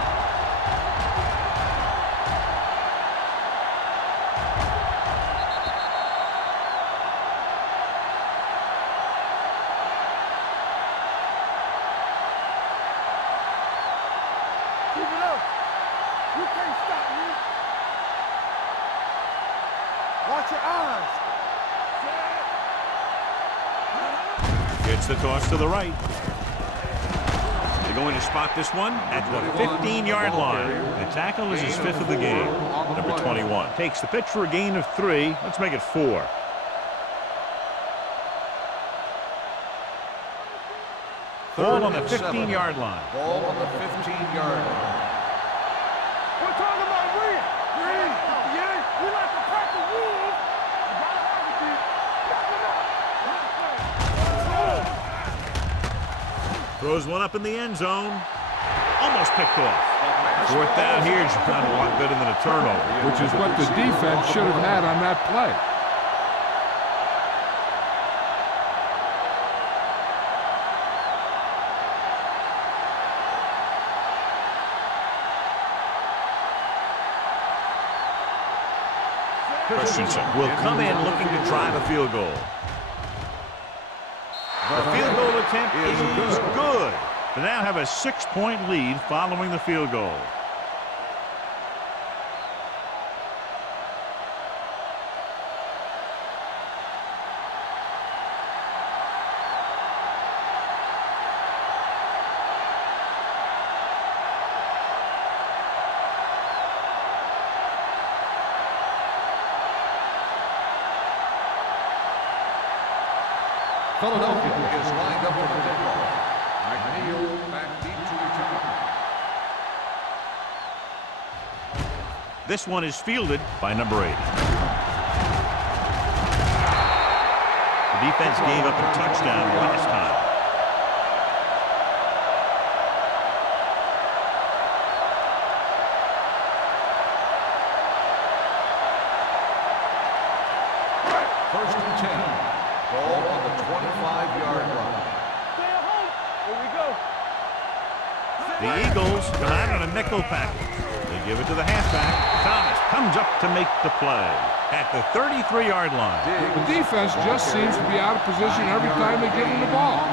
Keep it up. You can't stop me. Watch your eyes. Gets the toss to the right. They're going to spot this one at the 15-yard line. The tackle is his 5th of the game. Number 21 takes the pitch for a gain of 3. Let's make it 4. Ball on the 15-yard line. Ball on the 15-yard line. We're talking about Reed. Yeah, we like to crack the rules. Throws one up in the end zone. Almost picked off. 4th down here is not a lot better than a turnover. Which is what the defense should have had on that play. Christensen will come in looking to drive a field goal. The field goal attempt is good. They now have a 6-point lead following the field goal. Philadelphia is lined up for the kickoff. McNeil back deep to return. This one is fielded by number 8. The defense gave up a touchdown last time. First and 10. Ball on the 25-yard line. Stay at home. Here we go. The Eagles come out on a nickel package. They Give it to the halfback. Thomas comes up to make the play at the 33-yard line. The defense just seems to be out of position every time they give them the ball.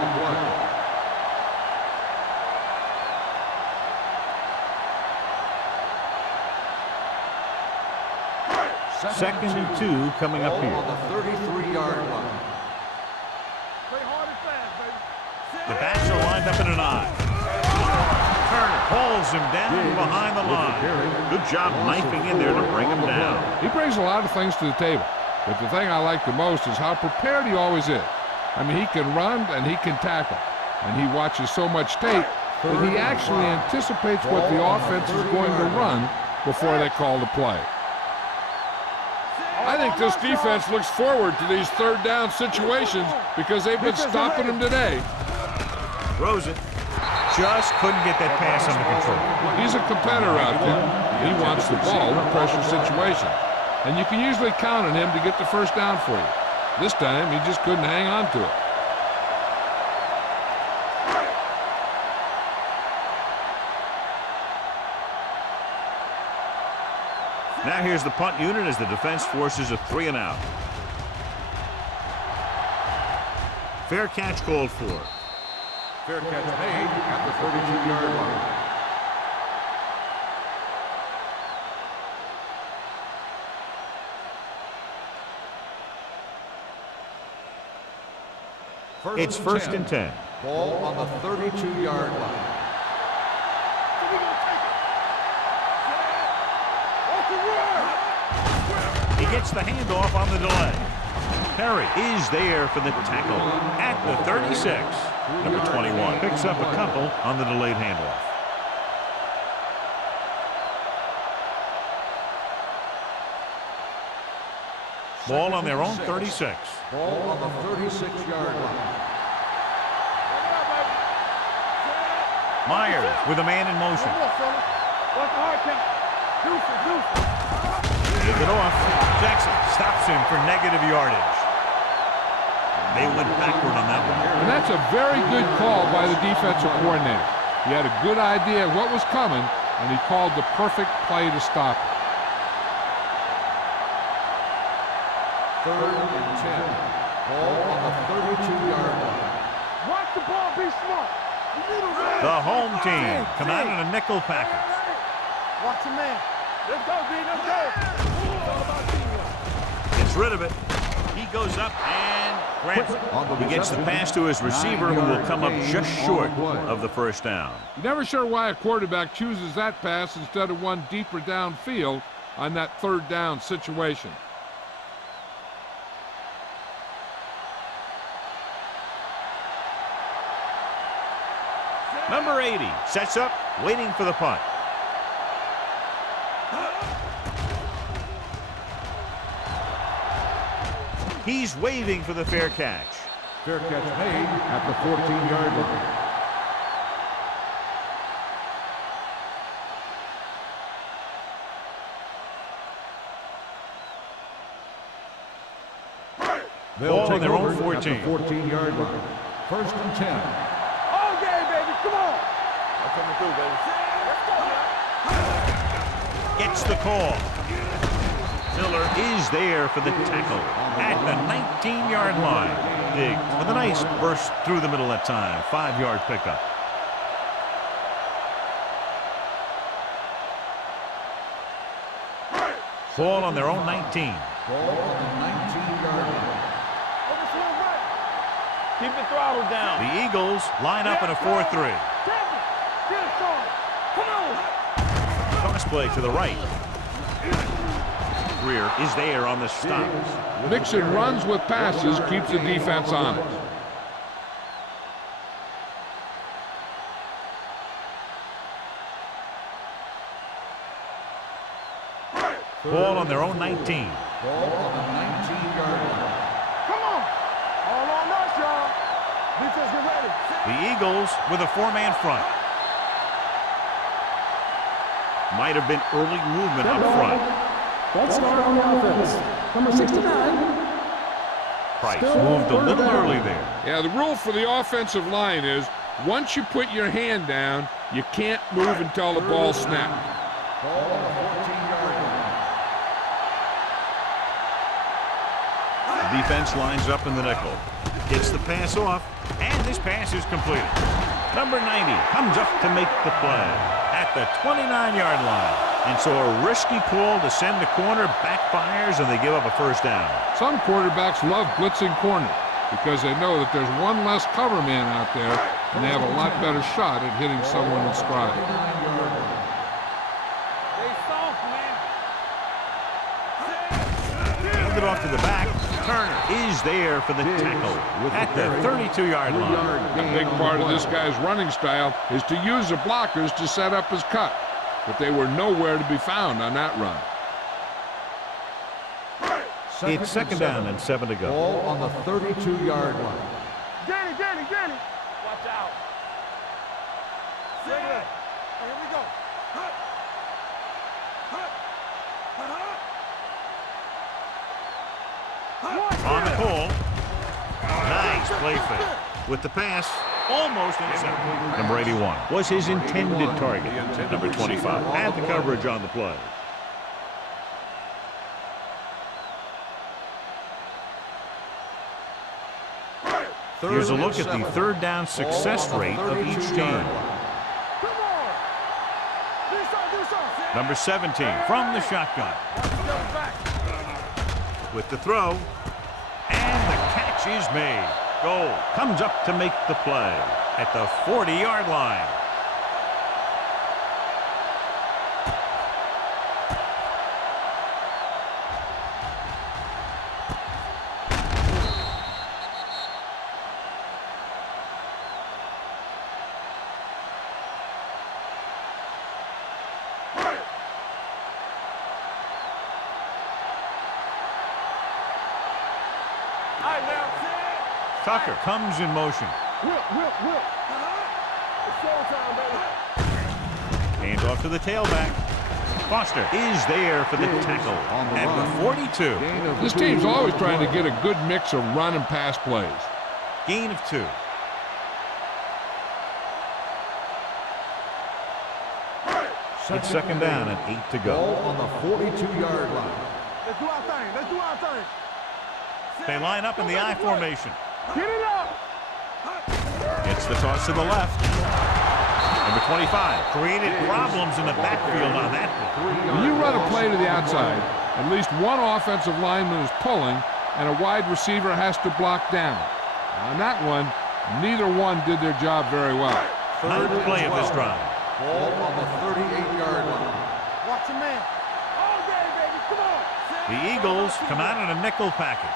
Second and 2 coming up here. On the 33-yard line. Play hard and fast, baby. The backs are lined up in an I. Turner pulls him down behind the line. Good job knifing in there to bring him down. He brings a lot of things to the table, but the thing I like the most is how prepared he always is. I mean, he can run and he can tackle, and he watches so much tape that he actually anticipates what the offense is going to run before they call the play. I think this defense looks forward to these third down situations because they've been stopping them today. Throws it. Just couldn't get that pass under control. He's a competitor out there. He wants the ball in pressure situations. And you can usually count on him to get the first down for you. This time, he just couldn't hang on to it. Now here's the punt unit as the defense forces a 3 and out. Fair catch called for. Fair catch made at the 32-yard line. It's first and 10. Ball on the 32-yard line. He gets the handoff on the delay. Perry is there for the tackle at the 36. Number 21 picks up a couple on the delayed handoff. Ball on their own 36. Ball on the 36-yard line. Myers with a man in motion. Watch the hard count. Deuce. Take it off. Jackson stops him for negative yardage. They went backward on that one. And that's a very good call by the defensive coordinator. He had a good idea of what was coming, and he called the perfect play to stop it. Third and 10. Ball on the 32-yard line. Watch the ball. Be smart. The home team come out in a nickel package. Watch the man. Let's go, D. Let's go. It's all about teamwork. Gets rid of it. He goes up and grabs it. He gets the pass to his receiver, who will come up just short of the first down. You're never sure why a quarterback chooses that pass instead of one deeper downfield on that third down situation. Number 80 sets up, waiting for the punt. He's waiting for the fair catch. Fair catch made at the 14-yard line. They'll take on their own over 14. at the 14-yard line. First and 10. All game, baby. Come on. I'm coming through, baby. Let's go now. Gets the call. Miller is there for the tackle at the 19-yard line. Diggs with a nice burst through the middle that time. 5-yard pickup. Ball on their own 19. Ball on the 19-yard line. Overswing right. Keep the throttle down. The Eagles line up in a 4-3. Get it, Sean. Come on. Cross play to the right. Greer is there on the stop. Mixing runs with passes keeps the defense honest. Ball on their own 19. Ball on the 19-yard line. Come on. All on us, y'all. Defense, get ready. The Eagles with a 4-man front. Might have been early movement up front. Let's start on the offense. Number 69. Price moved a little early there. Yeah, the rule for the offensive line is once you put your hand down, you can't move until the ball snaps. Ball on the 14-yard line. The defense lines up in the nickel. Gets the pass off, and this pass is completed. Number 90 comes up to make the play at the 29-yard line. And so a risky call to send the corner backfires, and they give up a first down. Some quarterbacks love blitzing corners because they know that there's one less cover man out there, and they have a lot better shot at hitting someone in stride. Handed off to the back. Turner is there for the tackle at the 32-yard line. A big part of this guy's running style is to use the blockers to set up his cut, but they were nowhere to be found on that run. It's second down and 7 to go. Ball on the 32-yard line. Get it. Watch out. Here we go. On the call. Nice play fake. With the pass, almost intercepted. Number 81 was his intended target. Number 25 had the coverage on the play. Here's a look at the third down success rate of each team. Number 17 from the shotgun. With the throw, and the catch is made. Goal comes up to make the play at the 40-yard line. Tucker comes in motion. Whip. It's showtime, baby. Hands off to the tailback. Foster is there for the tackle at the 42. This team's always trying to get a good mix of run and pass plays. Gain of 2. It's second down and 8 to go. Ball on the 42-yard line. Let's do our thing. They line up in the I formation. Get it up. It's the toss to the left. Number 25 created problems in the backfield on that play. When you run a play to the outside, at least one offensive lineman is pulling, and a wide receiver has to block down. On that one, neither one did their job very well. Ninth play of this drive. Ball on the 38-yard line. Watch a man. All day, baby. Come on. The Eagles come out in a nickel package.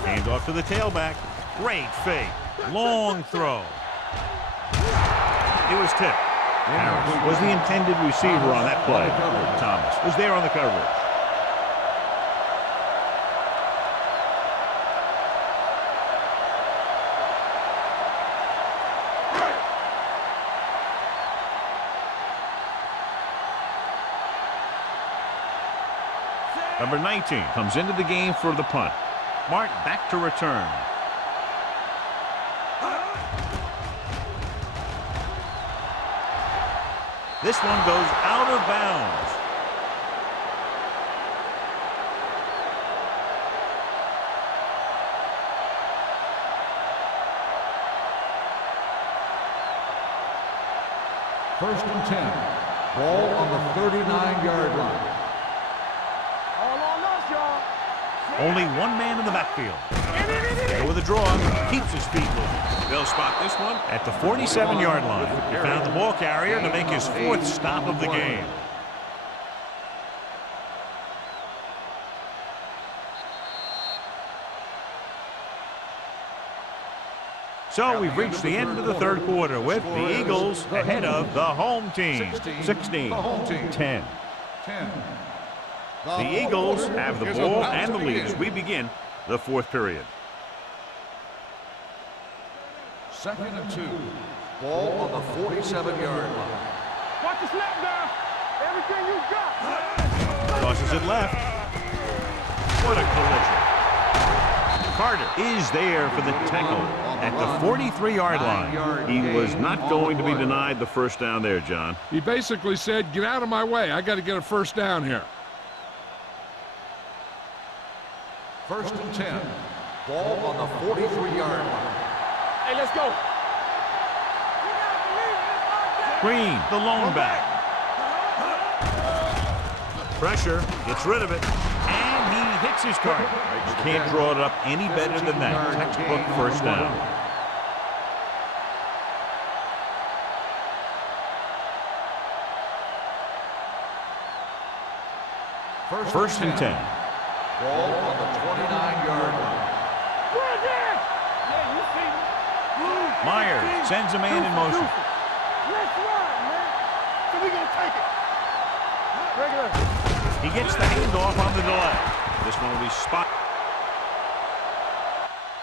Hand off to the tailback. Great fake. Long throw. It was tipped. Harris was the intended receiver on that play. Thomas was there on the coverage. Number 19 comes into the game for the punt. Mark back to return. This one goes out of bounds. First and 10. Ball on the 39-yard line. Only one man in the backfield. Go with a draw. Keeps his feet moving. They'll spot this one at the 47-yard line. He found the ball carrier to make his 4th stop of the game. So we've reached the end of the third quarter with the Eagles ahead of the home team. 16-10. The Eagles have the ball and the lead as we begin the 4th period. Second and 2. Ball on the 47-yard line. Watch the snap down. Everything you got. Tosses it left. What a collision. Carter is there for the tackle at the 43-yard line. He was not going to be denied the first down there, John. He basically said, get out of my way. I got to get a first down here. 1st and 10. Ball on the 43-yard line. Hey, let's go. Green, the lone back. Pressure, gets rid of it, and he hits his target. You can't draw it up any better than that. Textbook first down. First and 10. Ball on the 29-yard line. Myers sends a man in motion. Let's run, man. So we gonna take it. Regular. He gets the handoff on the delay. This one will be spotted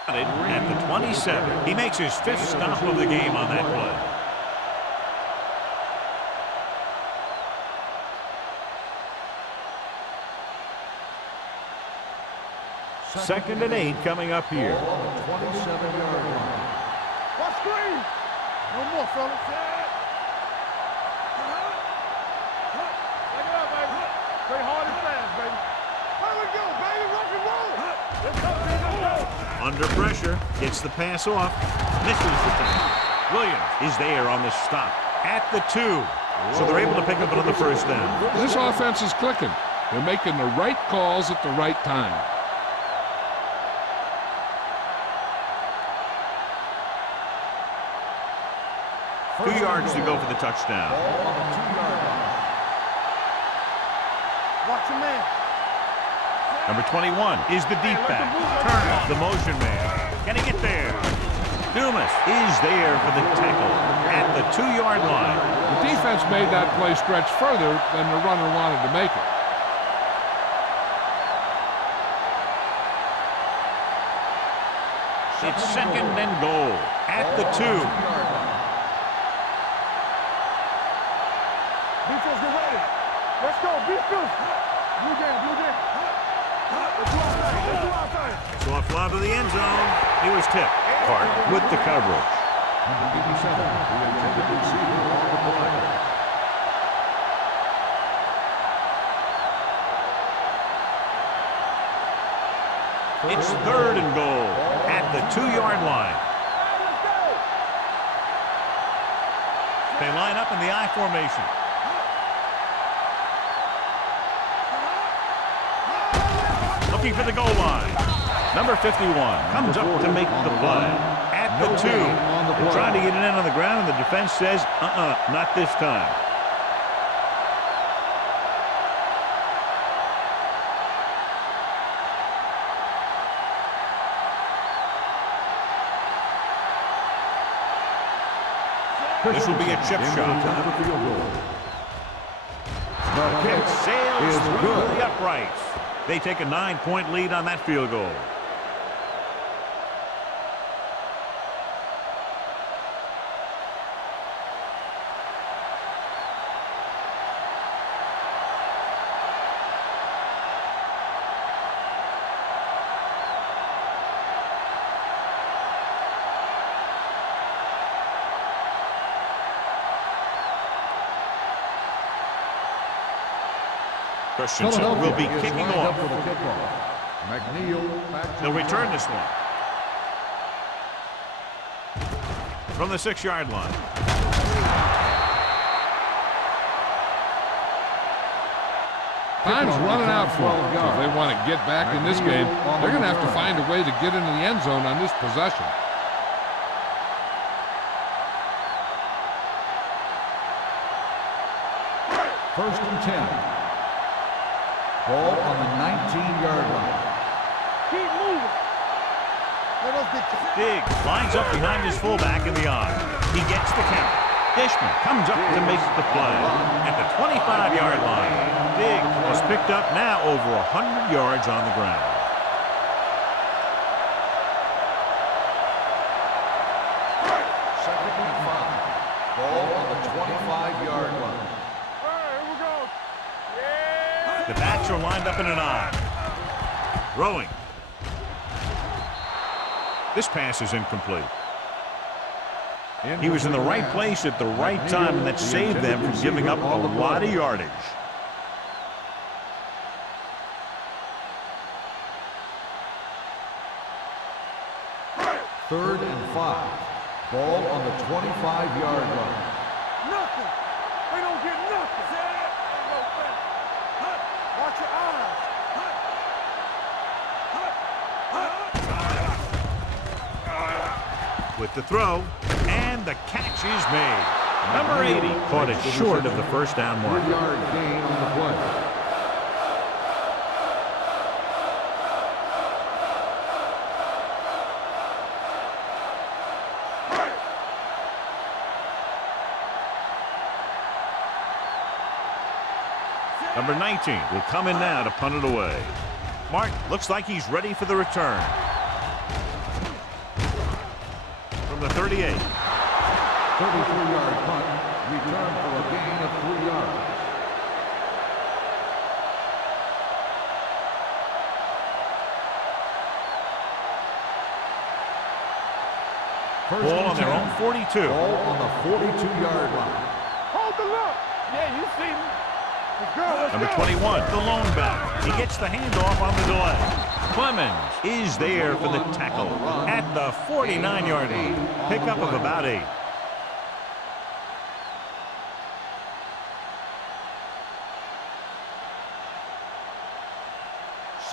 at the 27. He makes his 5th stop of the game on that play. Second and 8 coming up here. Ball on the 27-yard line. Watch screen. No more, fellas. Take it up, baby. Play hard and fast, baby. Here we go, baby. Rock and roll. Let's go, baby. Let's go. Under pressure, gets the pass off, misses the tackle. Williams is there on the stop at the 2. So they're able to pick up another first down. This offense is clicking. They're making the right calls at the right time. Two yards to go for the touchdown. Ball on the 2-yard line. Watch your man. Number 21 is the deep back. Turner, the motion man. Can he get there? Dumas is there for the tackle at the 2-yard line. The defense made that play stretch further than the runner wanted to make it. It's second and goal at the 2. Defense, get ready. Let's go, defense. Blue game, blue game. Let's do our thing, let's do our thing. Soft lob to the end zone. He was tipped. Carter with the coverage. Number 87, the intended receiver on the play. It's third and goal at the 2-yard line. They line up in the I formation. Looking for the goal line. Number 51 comes up to make the play at the 2. They're trying to get it in on the ground, and the defense says, not this time. This will be a chip shot. The kick sails through the uprights. They take a 9-point lead on that field goal. Christensen will be kicking off. For the kickoff. McNeil back to They'll return this one. From the 6-yard line. Time's running out for them. If they want to get back in this game, they're going to have to find a way to get into the end zone on this possession. First and 10. Ball on the 19-yard line. Keep moving. Let us get you. Diggs lines up behind his fullback in the I. He gets the count. Dishman comes up to make the play at the 25-yard line. Diggs has picked up now over 100 yards on the ground. Second and 5. Ball on the 25-yard line. All right, here we go. Yeah. The backs are lined up in an I. Throwing. This pass is incomplete. He was in the right place at the right time, and that saved them from giving up a lot of yardage. Third and 5. Ball on the 25-yard line. Nothing. They don't get nothing. Watch your eyes. With the throw, and the catch is made. Number 80 caught it short of the first down mark. 3-yard gain on the play. Number 19 will come in now to punt it away. Mark looks like he's ready for the return. From the 38. 33-yard punt. Return for a gain of 3 yards. Ball on their own 42. Ball on the 42-yard line. Hold the look. Yeah, you see me. Let's go. Number 21, the lone back. He gets the handoff on the delay. Clemens is there for the tackle at the 49-yard line. Pickup of about 8.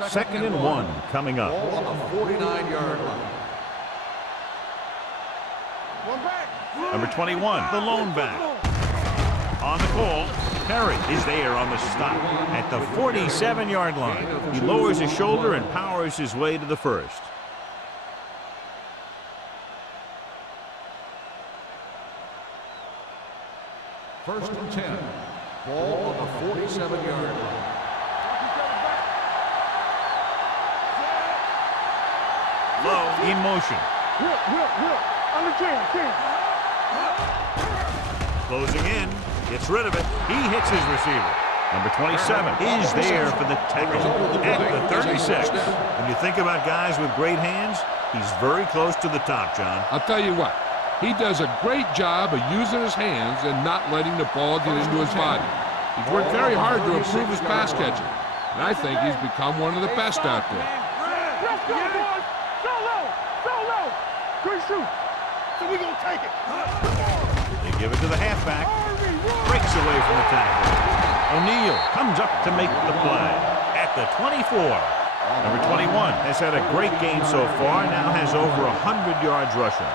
Second and 1 coming up. Ball on the 49-yard line. One back. Number 21, the lone back. On the call, Perry is there on the stop at the 47-yard line. He lowers his shoulder and powers his way to the first. First and 10. Ball on the 47-yard line. Low in motion. Whip. On the 10. Closing in. Gets rid of it. He hits his receiver. Number 27 is there for the tackle at the 36. When you think about guys with great hands, he's very close to the top, John. I'll tell you what, he does a great job of using his hands and not letting the ball get into his body. He's worked very hard to improve his pass catching, and I think he's become one of the best out there. Let's go, boys. So low. Good shoot. So we gonna take it. They give it to the halfback. Breaks away from the tackle. O'Neal comes up to make the play at the 24. Number 21 has had a great game so far, now has over 100 yards rushing.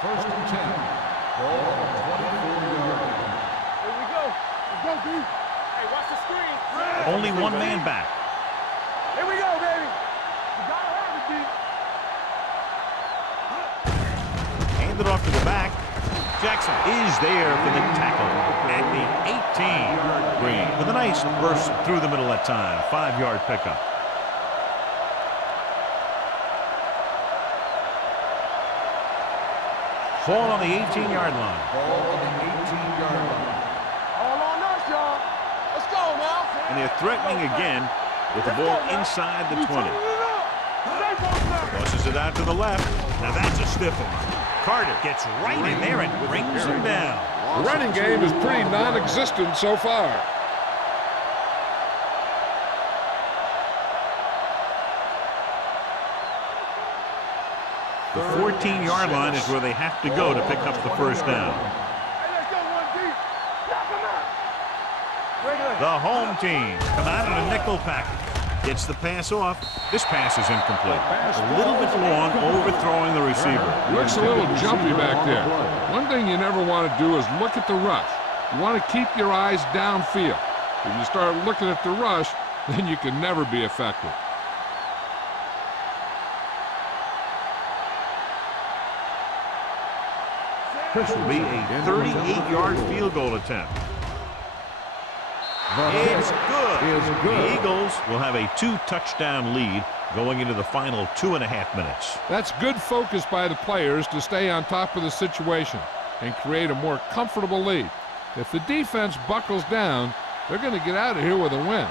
First and 10. Ball on the 24-yard line. Here we go. Let's go, dude. Hey, watch the screen. Only one man back. Here we go, baby. You gotta have it, dude. Handed off to the back. Jackson is there for the tackle at the 18. Green with a nice burst through the middle that time. 5-yard pickup. Ball on the 18-yard line. Ball on the 18-yard line. All on us, y'all. Let's go now. And they're threatening again with the ball inside the 20. Crosses it out to the left. Now that's a stiff one. Carter gets right in there and brings him down. The running game is pretty non-existent so far. The 14-yard line is where they have to go to pick up the first down. Hey, let's go one deep. Knock him out. The home team come out in a nickel package. Gets the pass off. This pass is incomplete. A little bit long, overthrowing the receiver. Looks a little jumpy back there. One thing you never want to do is look at the rush. You want to keep your eyes downfield. If you start looking at the rush, then you can never be effective. This will be a 38-yard field goal attempt. It's good. The Eagles will have a 2-touchdown lead going into the final 2.5 minutes. That's good focus by the players to stay on top of the situation and create a more comfortable lead. If the defense buckles down, They're going to get out of here with a win.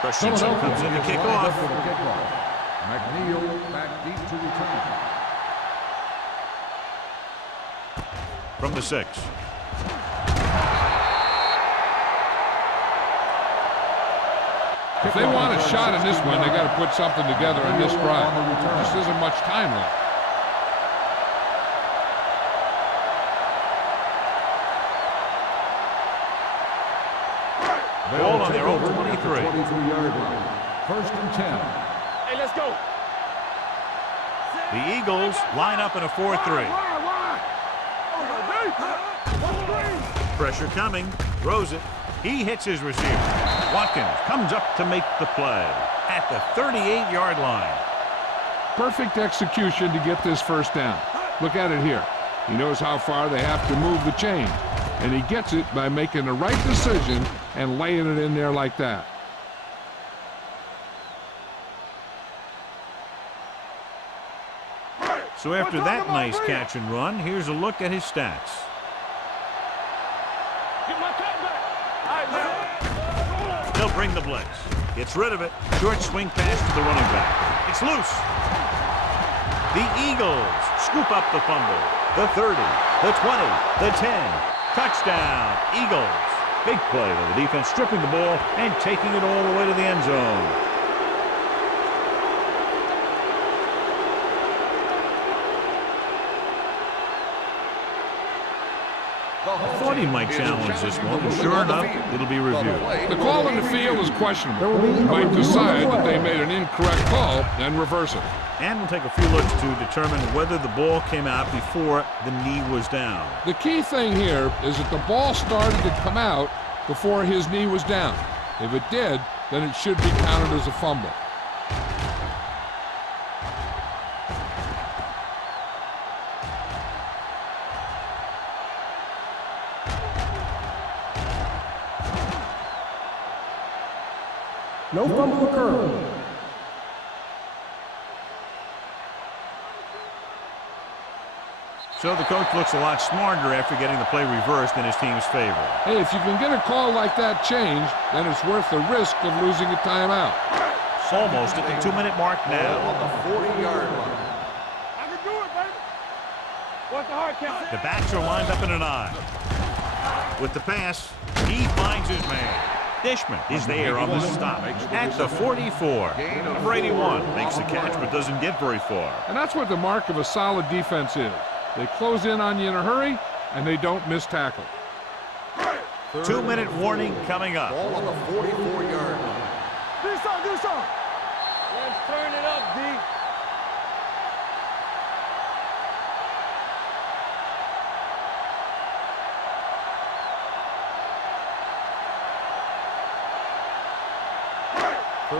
Christensen comes in to kick off. McNeil back deep to return. From the 6. If they want a shot in this one, they got to put something together on this drive. There just isn't much time left. Ball on their own 23. 23-yard line. First and 10. Hey, let's go. The Eagles line up in a 4-3. Pressure coming. Throws it. He hits his receiver. Watkins comes up to make the play at the 38-yard line. Perfect execution to get this first down. Look at it here. He knows how far they have to move the chain, and he gets it by making the right decision and laying it in there like that. So after that nice catch and run, here's a look at his stats. They'll bring the blitz. Gets rid of it. Short swing pass to the running back. It's loose. The Eagles scoop up the fumble. The 30, the 20, the 10. Touchdown, Eagles. Big play by the defense, stripping the ball and taking it all the way to the end zone. I thought he might challenge this one, and sure enough, it'll be reviewed. The call in the field is questionable. He might decide that they made an incorrect call and reverse it. And we'll take a few looks to determine whether the ball came out before the knee was down. The key thing here is that the ball started to come out before his knee was down. If it did, then it should be counted as a fumble. No fumble occurred. So the coach looks a lot smarter after getting the play reversed in his team's favor. Hey, if you can get a call like that changed, then it's worth the risk of losing a timeout. Almost at the 2-minute mark now. On the 40-yard line. I can do it, baby. What's the hard count? The backs are lined up in an I. With the pass, he finds his man. Dishman is there on the stop at the 44. Number 81 makes the catch but doesn't get very far. And that's what the mark of a solid defense is. They close in on you in a hurry, and they don't miss tackle. 2-minute warning coming up. Ball on the 44-yard line. Do something. Let's turn it up, D.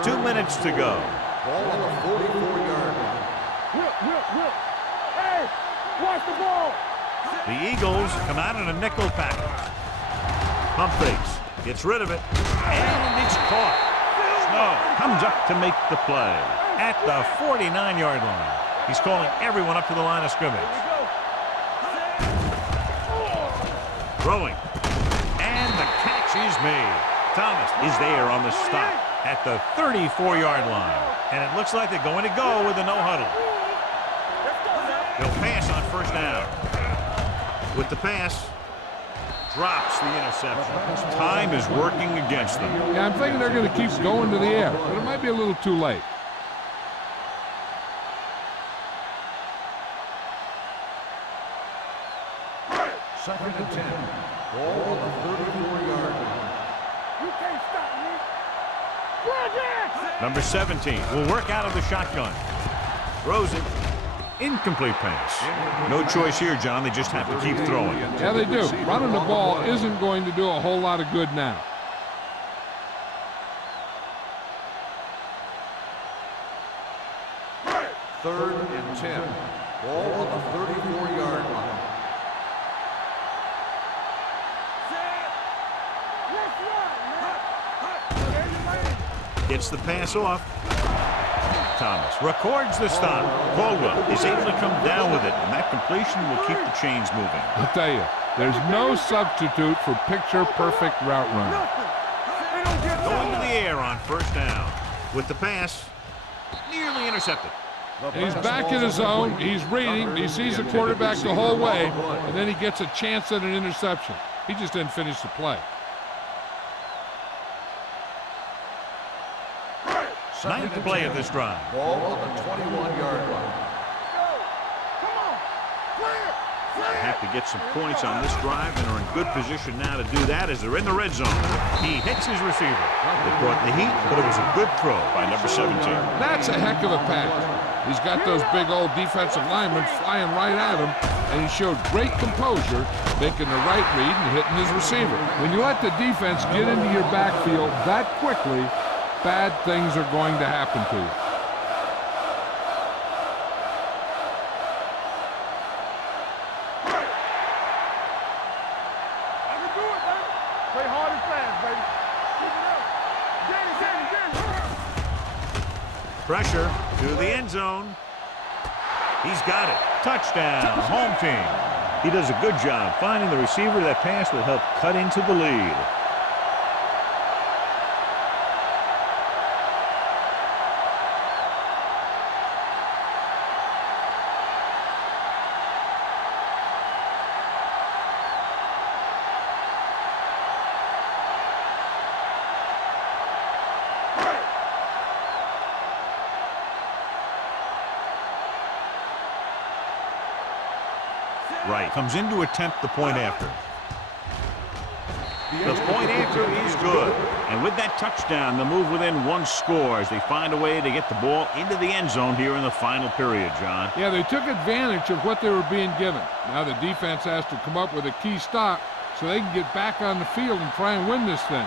Two minutes to go. Ball on the 44-yard line. Whip. Hey, watch the ball. The Eagles come out in a nickel package. Pump fakes. Gets rid of it. And it's caught. Snow comes up to make the play at the 49-yard line. He's calling everyone up to the line of scrimmage. Throwing. And the catch is made. Thomas is there on the stop at the 34-yard line. And it looks like they're going to go with a no-huddle. They'll pass on first down. With the pass, drops the interception. Time is working against them. Yeah, I'm thinking they're going to keep going to the air, but it might be a little too late. Second and 10. Ball on the 34-yard line. You can't stop me. Number 17 will work out of the shotgun. Throws it. Incomplete pass. No choice here, John. They just have to keep throwing. Yeah, they do. Running the ball isn't going to do a whole lot of good now. Third and 10. Ball on the 34-yard line. Gets the pass off. Thomas records the stop. Caldwell is able to come down with it, and that completion will keep the chains moving. I'll tell you, there's no substitute for picture-perfect route running. Going to the air on first down. With the pass, nearly intercepted. And he's back in his zone. He's reading. He sees the quarterback the whole way, and then he gets a chance at an interception. He just didn't finish the play. Ninth play of this drive. Ball on the 21-yard line. They have to get some points on this drive and are in good position now to do that as they're in the red zone. He hits his receiver. They brought the heat, but it was a good throw by number 17. That's a heck of a pass. He's got those big old defensive linemen flying right at him, and he showed great composure, making the right read and hitting his receiver. When you let the defense get into your backfield that quickly, bad things are going to happen to you. Play hard and fast, baby. Keep it up. Pressure to the end zone. He's got it. Touchdown, home team. He does a good job finding the receiver. That pass will help cut into the lead. Right, comes in to attempt the point after. The point after is good. And with that touchdown, they'll move within one score as they find a way to get the ball into the end zone here in the final period, John. Yeah, they took advantage of what they were being given. Now the defense has to come up with a key stop so they can get back on the field and try and win this thing.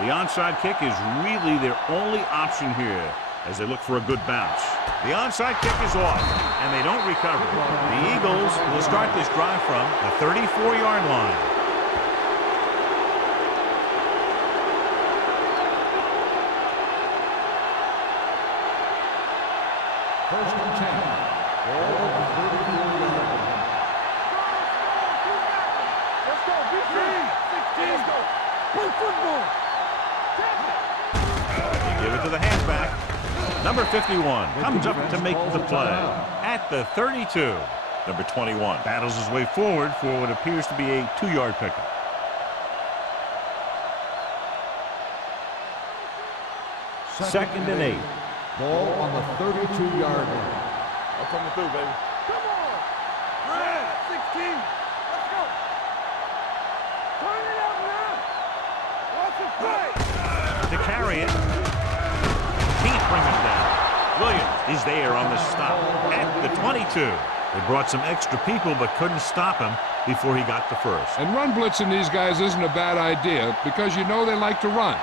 The onside kick is really their only option here as they look for a good bounce. The onside kick is off, and they don't recover. The Eagles will start this drive from the 34-yard line. First and 10. Ball on the 34-yard line. Let's go, B-16. Let's go. Play football. Give it to the halfback. Number 51 comes up to make the play at the 32. Number 21 battles his way forward for what appears to be a 2-yard pickup. Second and 8. Ball on the 32-yard line. I'm coming through, baby. Come on. Red, 16. Let's go. Turn it up now. Watch it play. To carry it. Can't bring him down. Williams is there on the stop at the 22. They brought some extra people but couldn't stop him before he got the first. And run blitzing these guys isn't a bad idea because you know they like to run.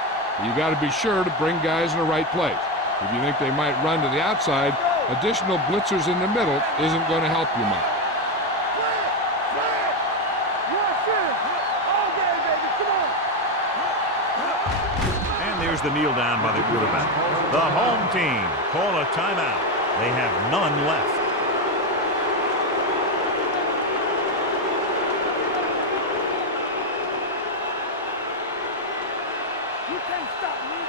You got to be sure to bring guys in the right place. If you think they might run to the outside, additional blitzers in the middle isn't going to help you much. There's the kneel down by the quarterback. The home team call a timeout. They have none left. You can't stop me.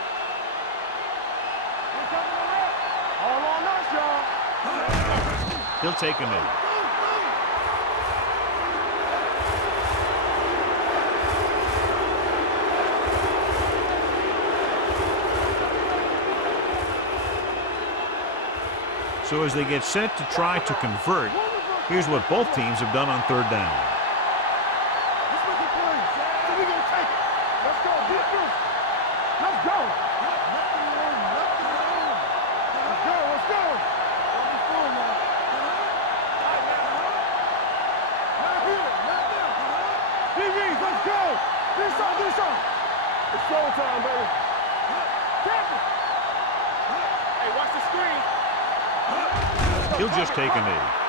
We're coming around. All on us, y'all. He'll take him in. So as they get set to try to convert, here's what both teams have done on third down. Let's make it play. So we're going to take it. Let's go. Defense. Let's go. Let's go. Let's go. Don't be fooling now. All right, man. Not here. Not there. DBs, let's go. This on, this on. It's showtime, baby. Tackle. Hey, watch the screen. He'll just take a knee.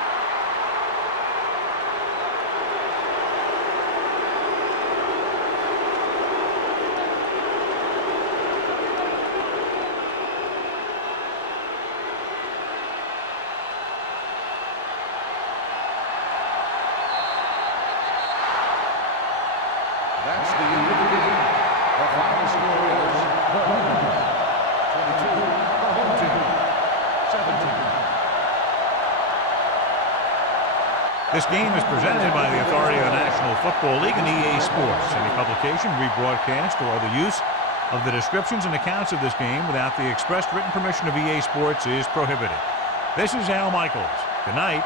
That's the end of the game. The final score is 22 for home team, 17. This game is presented by the authority of the National Football League and EA Sports. Any publication, rebroadcast, or other use of the descriptions and accounts of this game without the expressed written permission of EA Sports is prohibited. This is Al Michaels. Good night.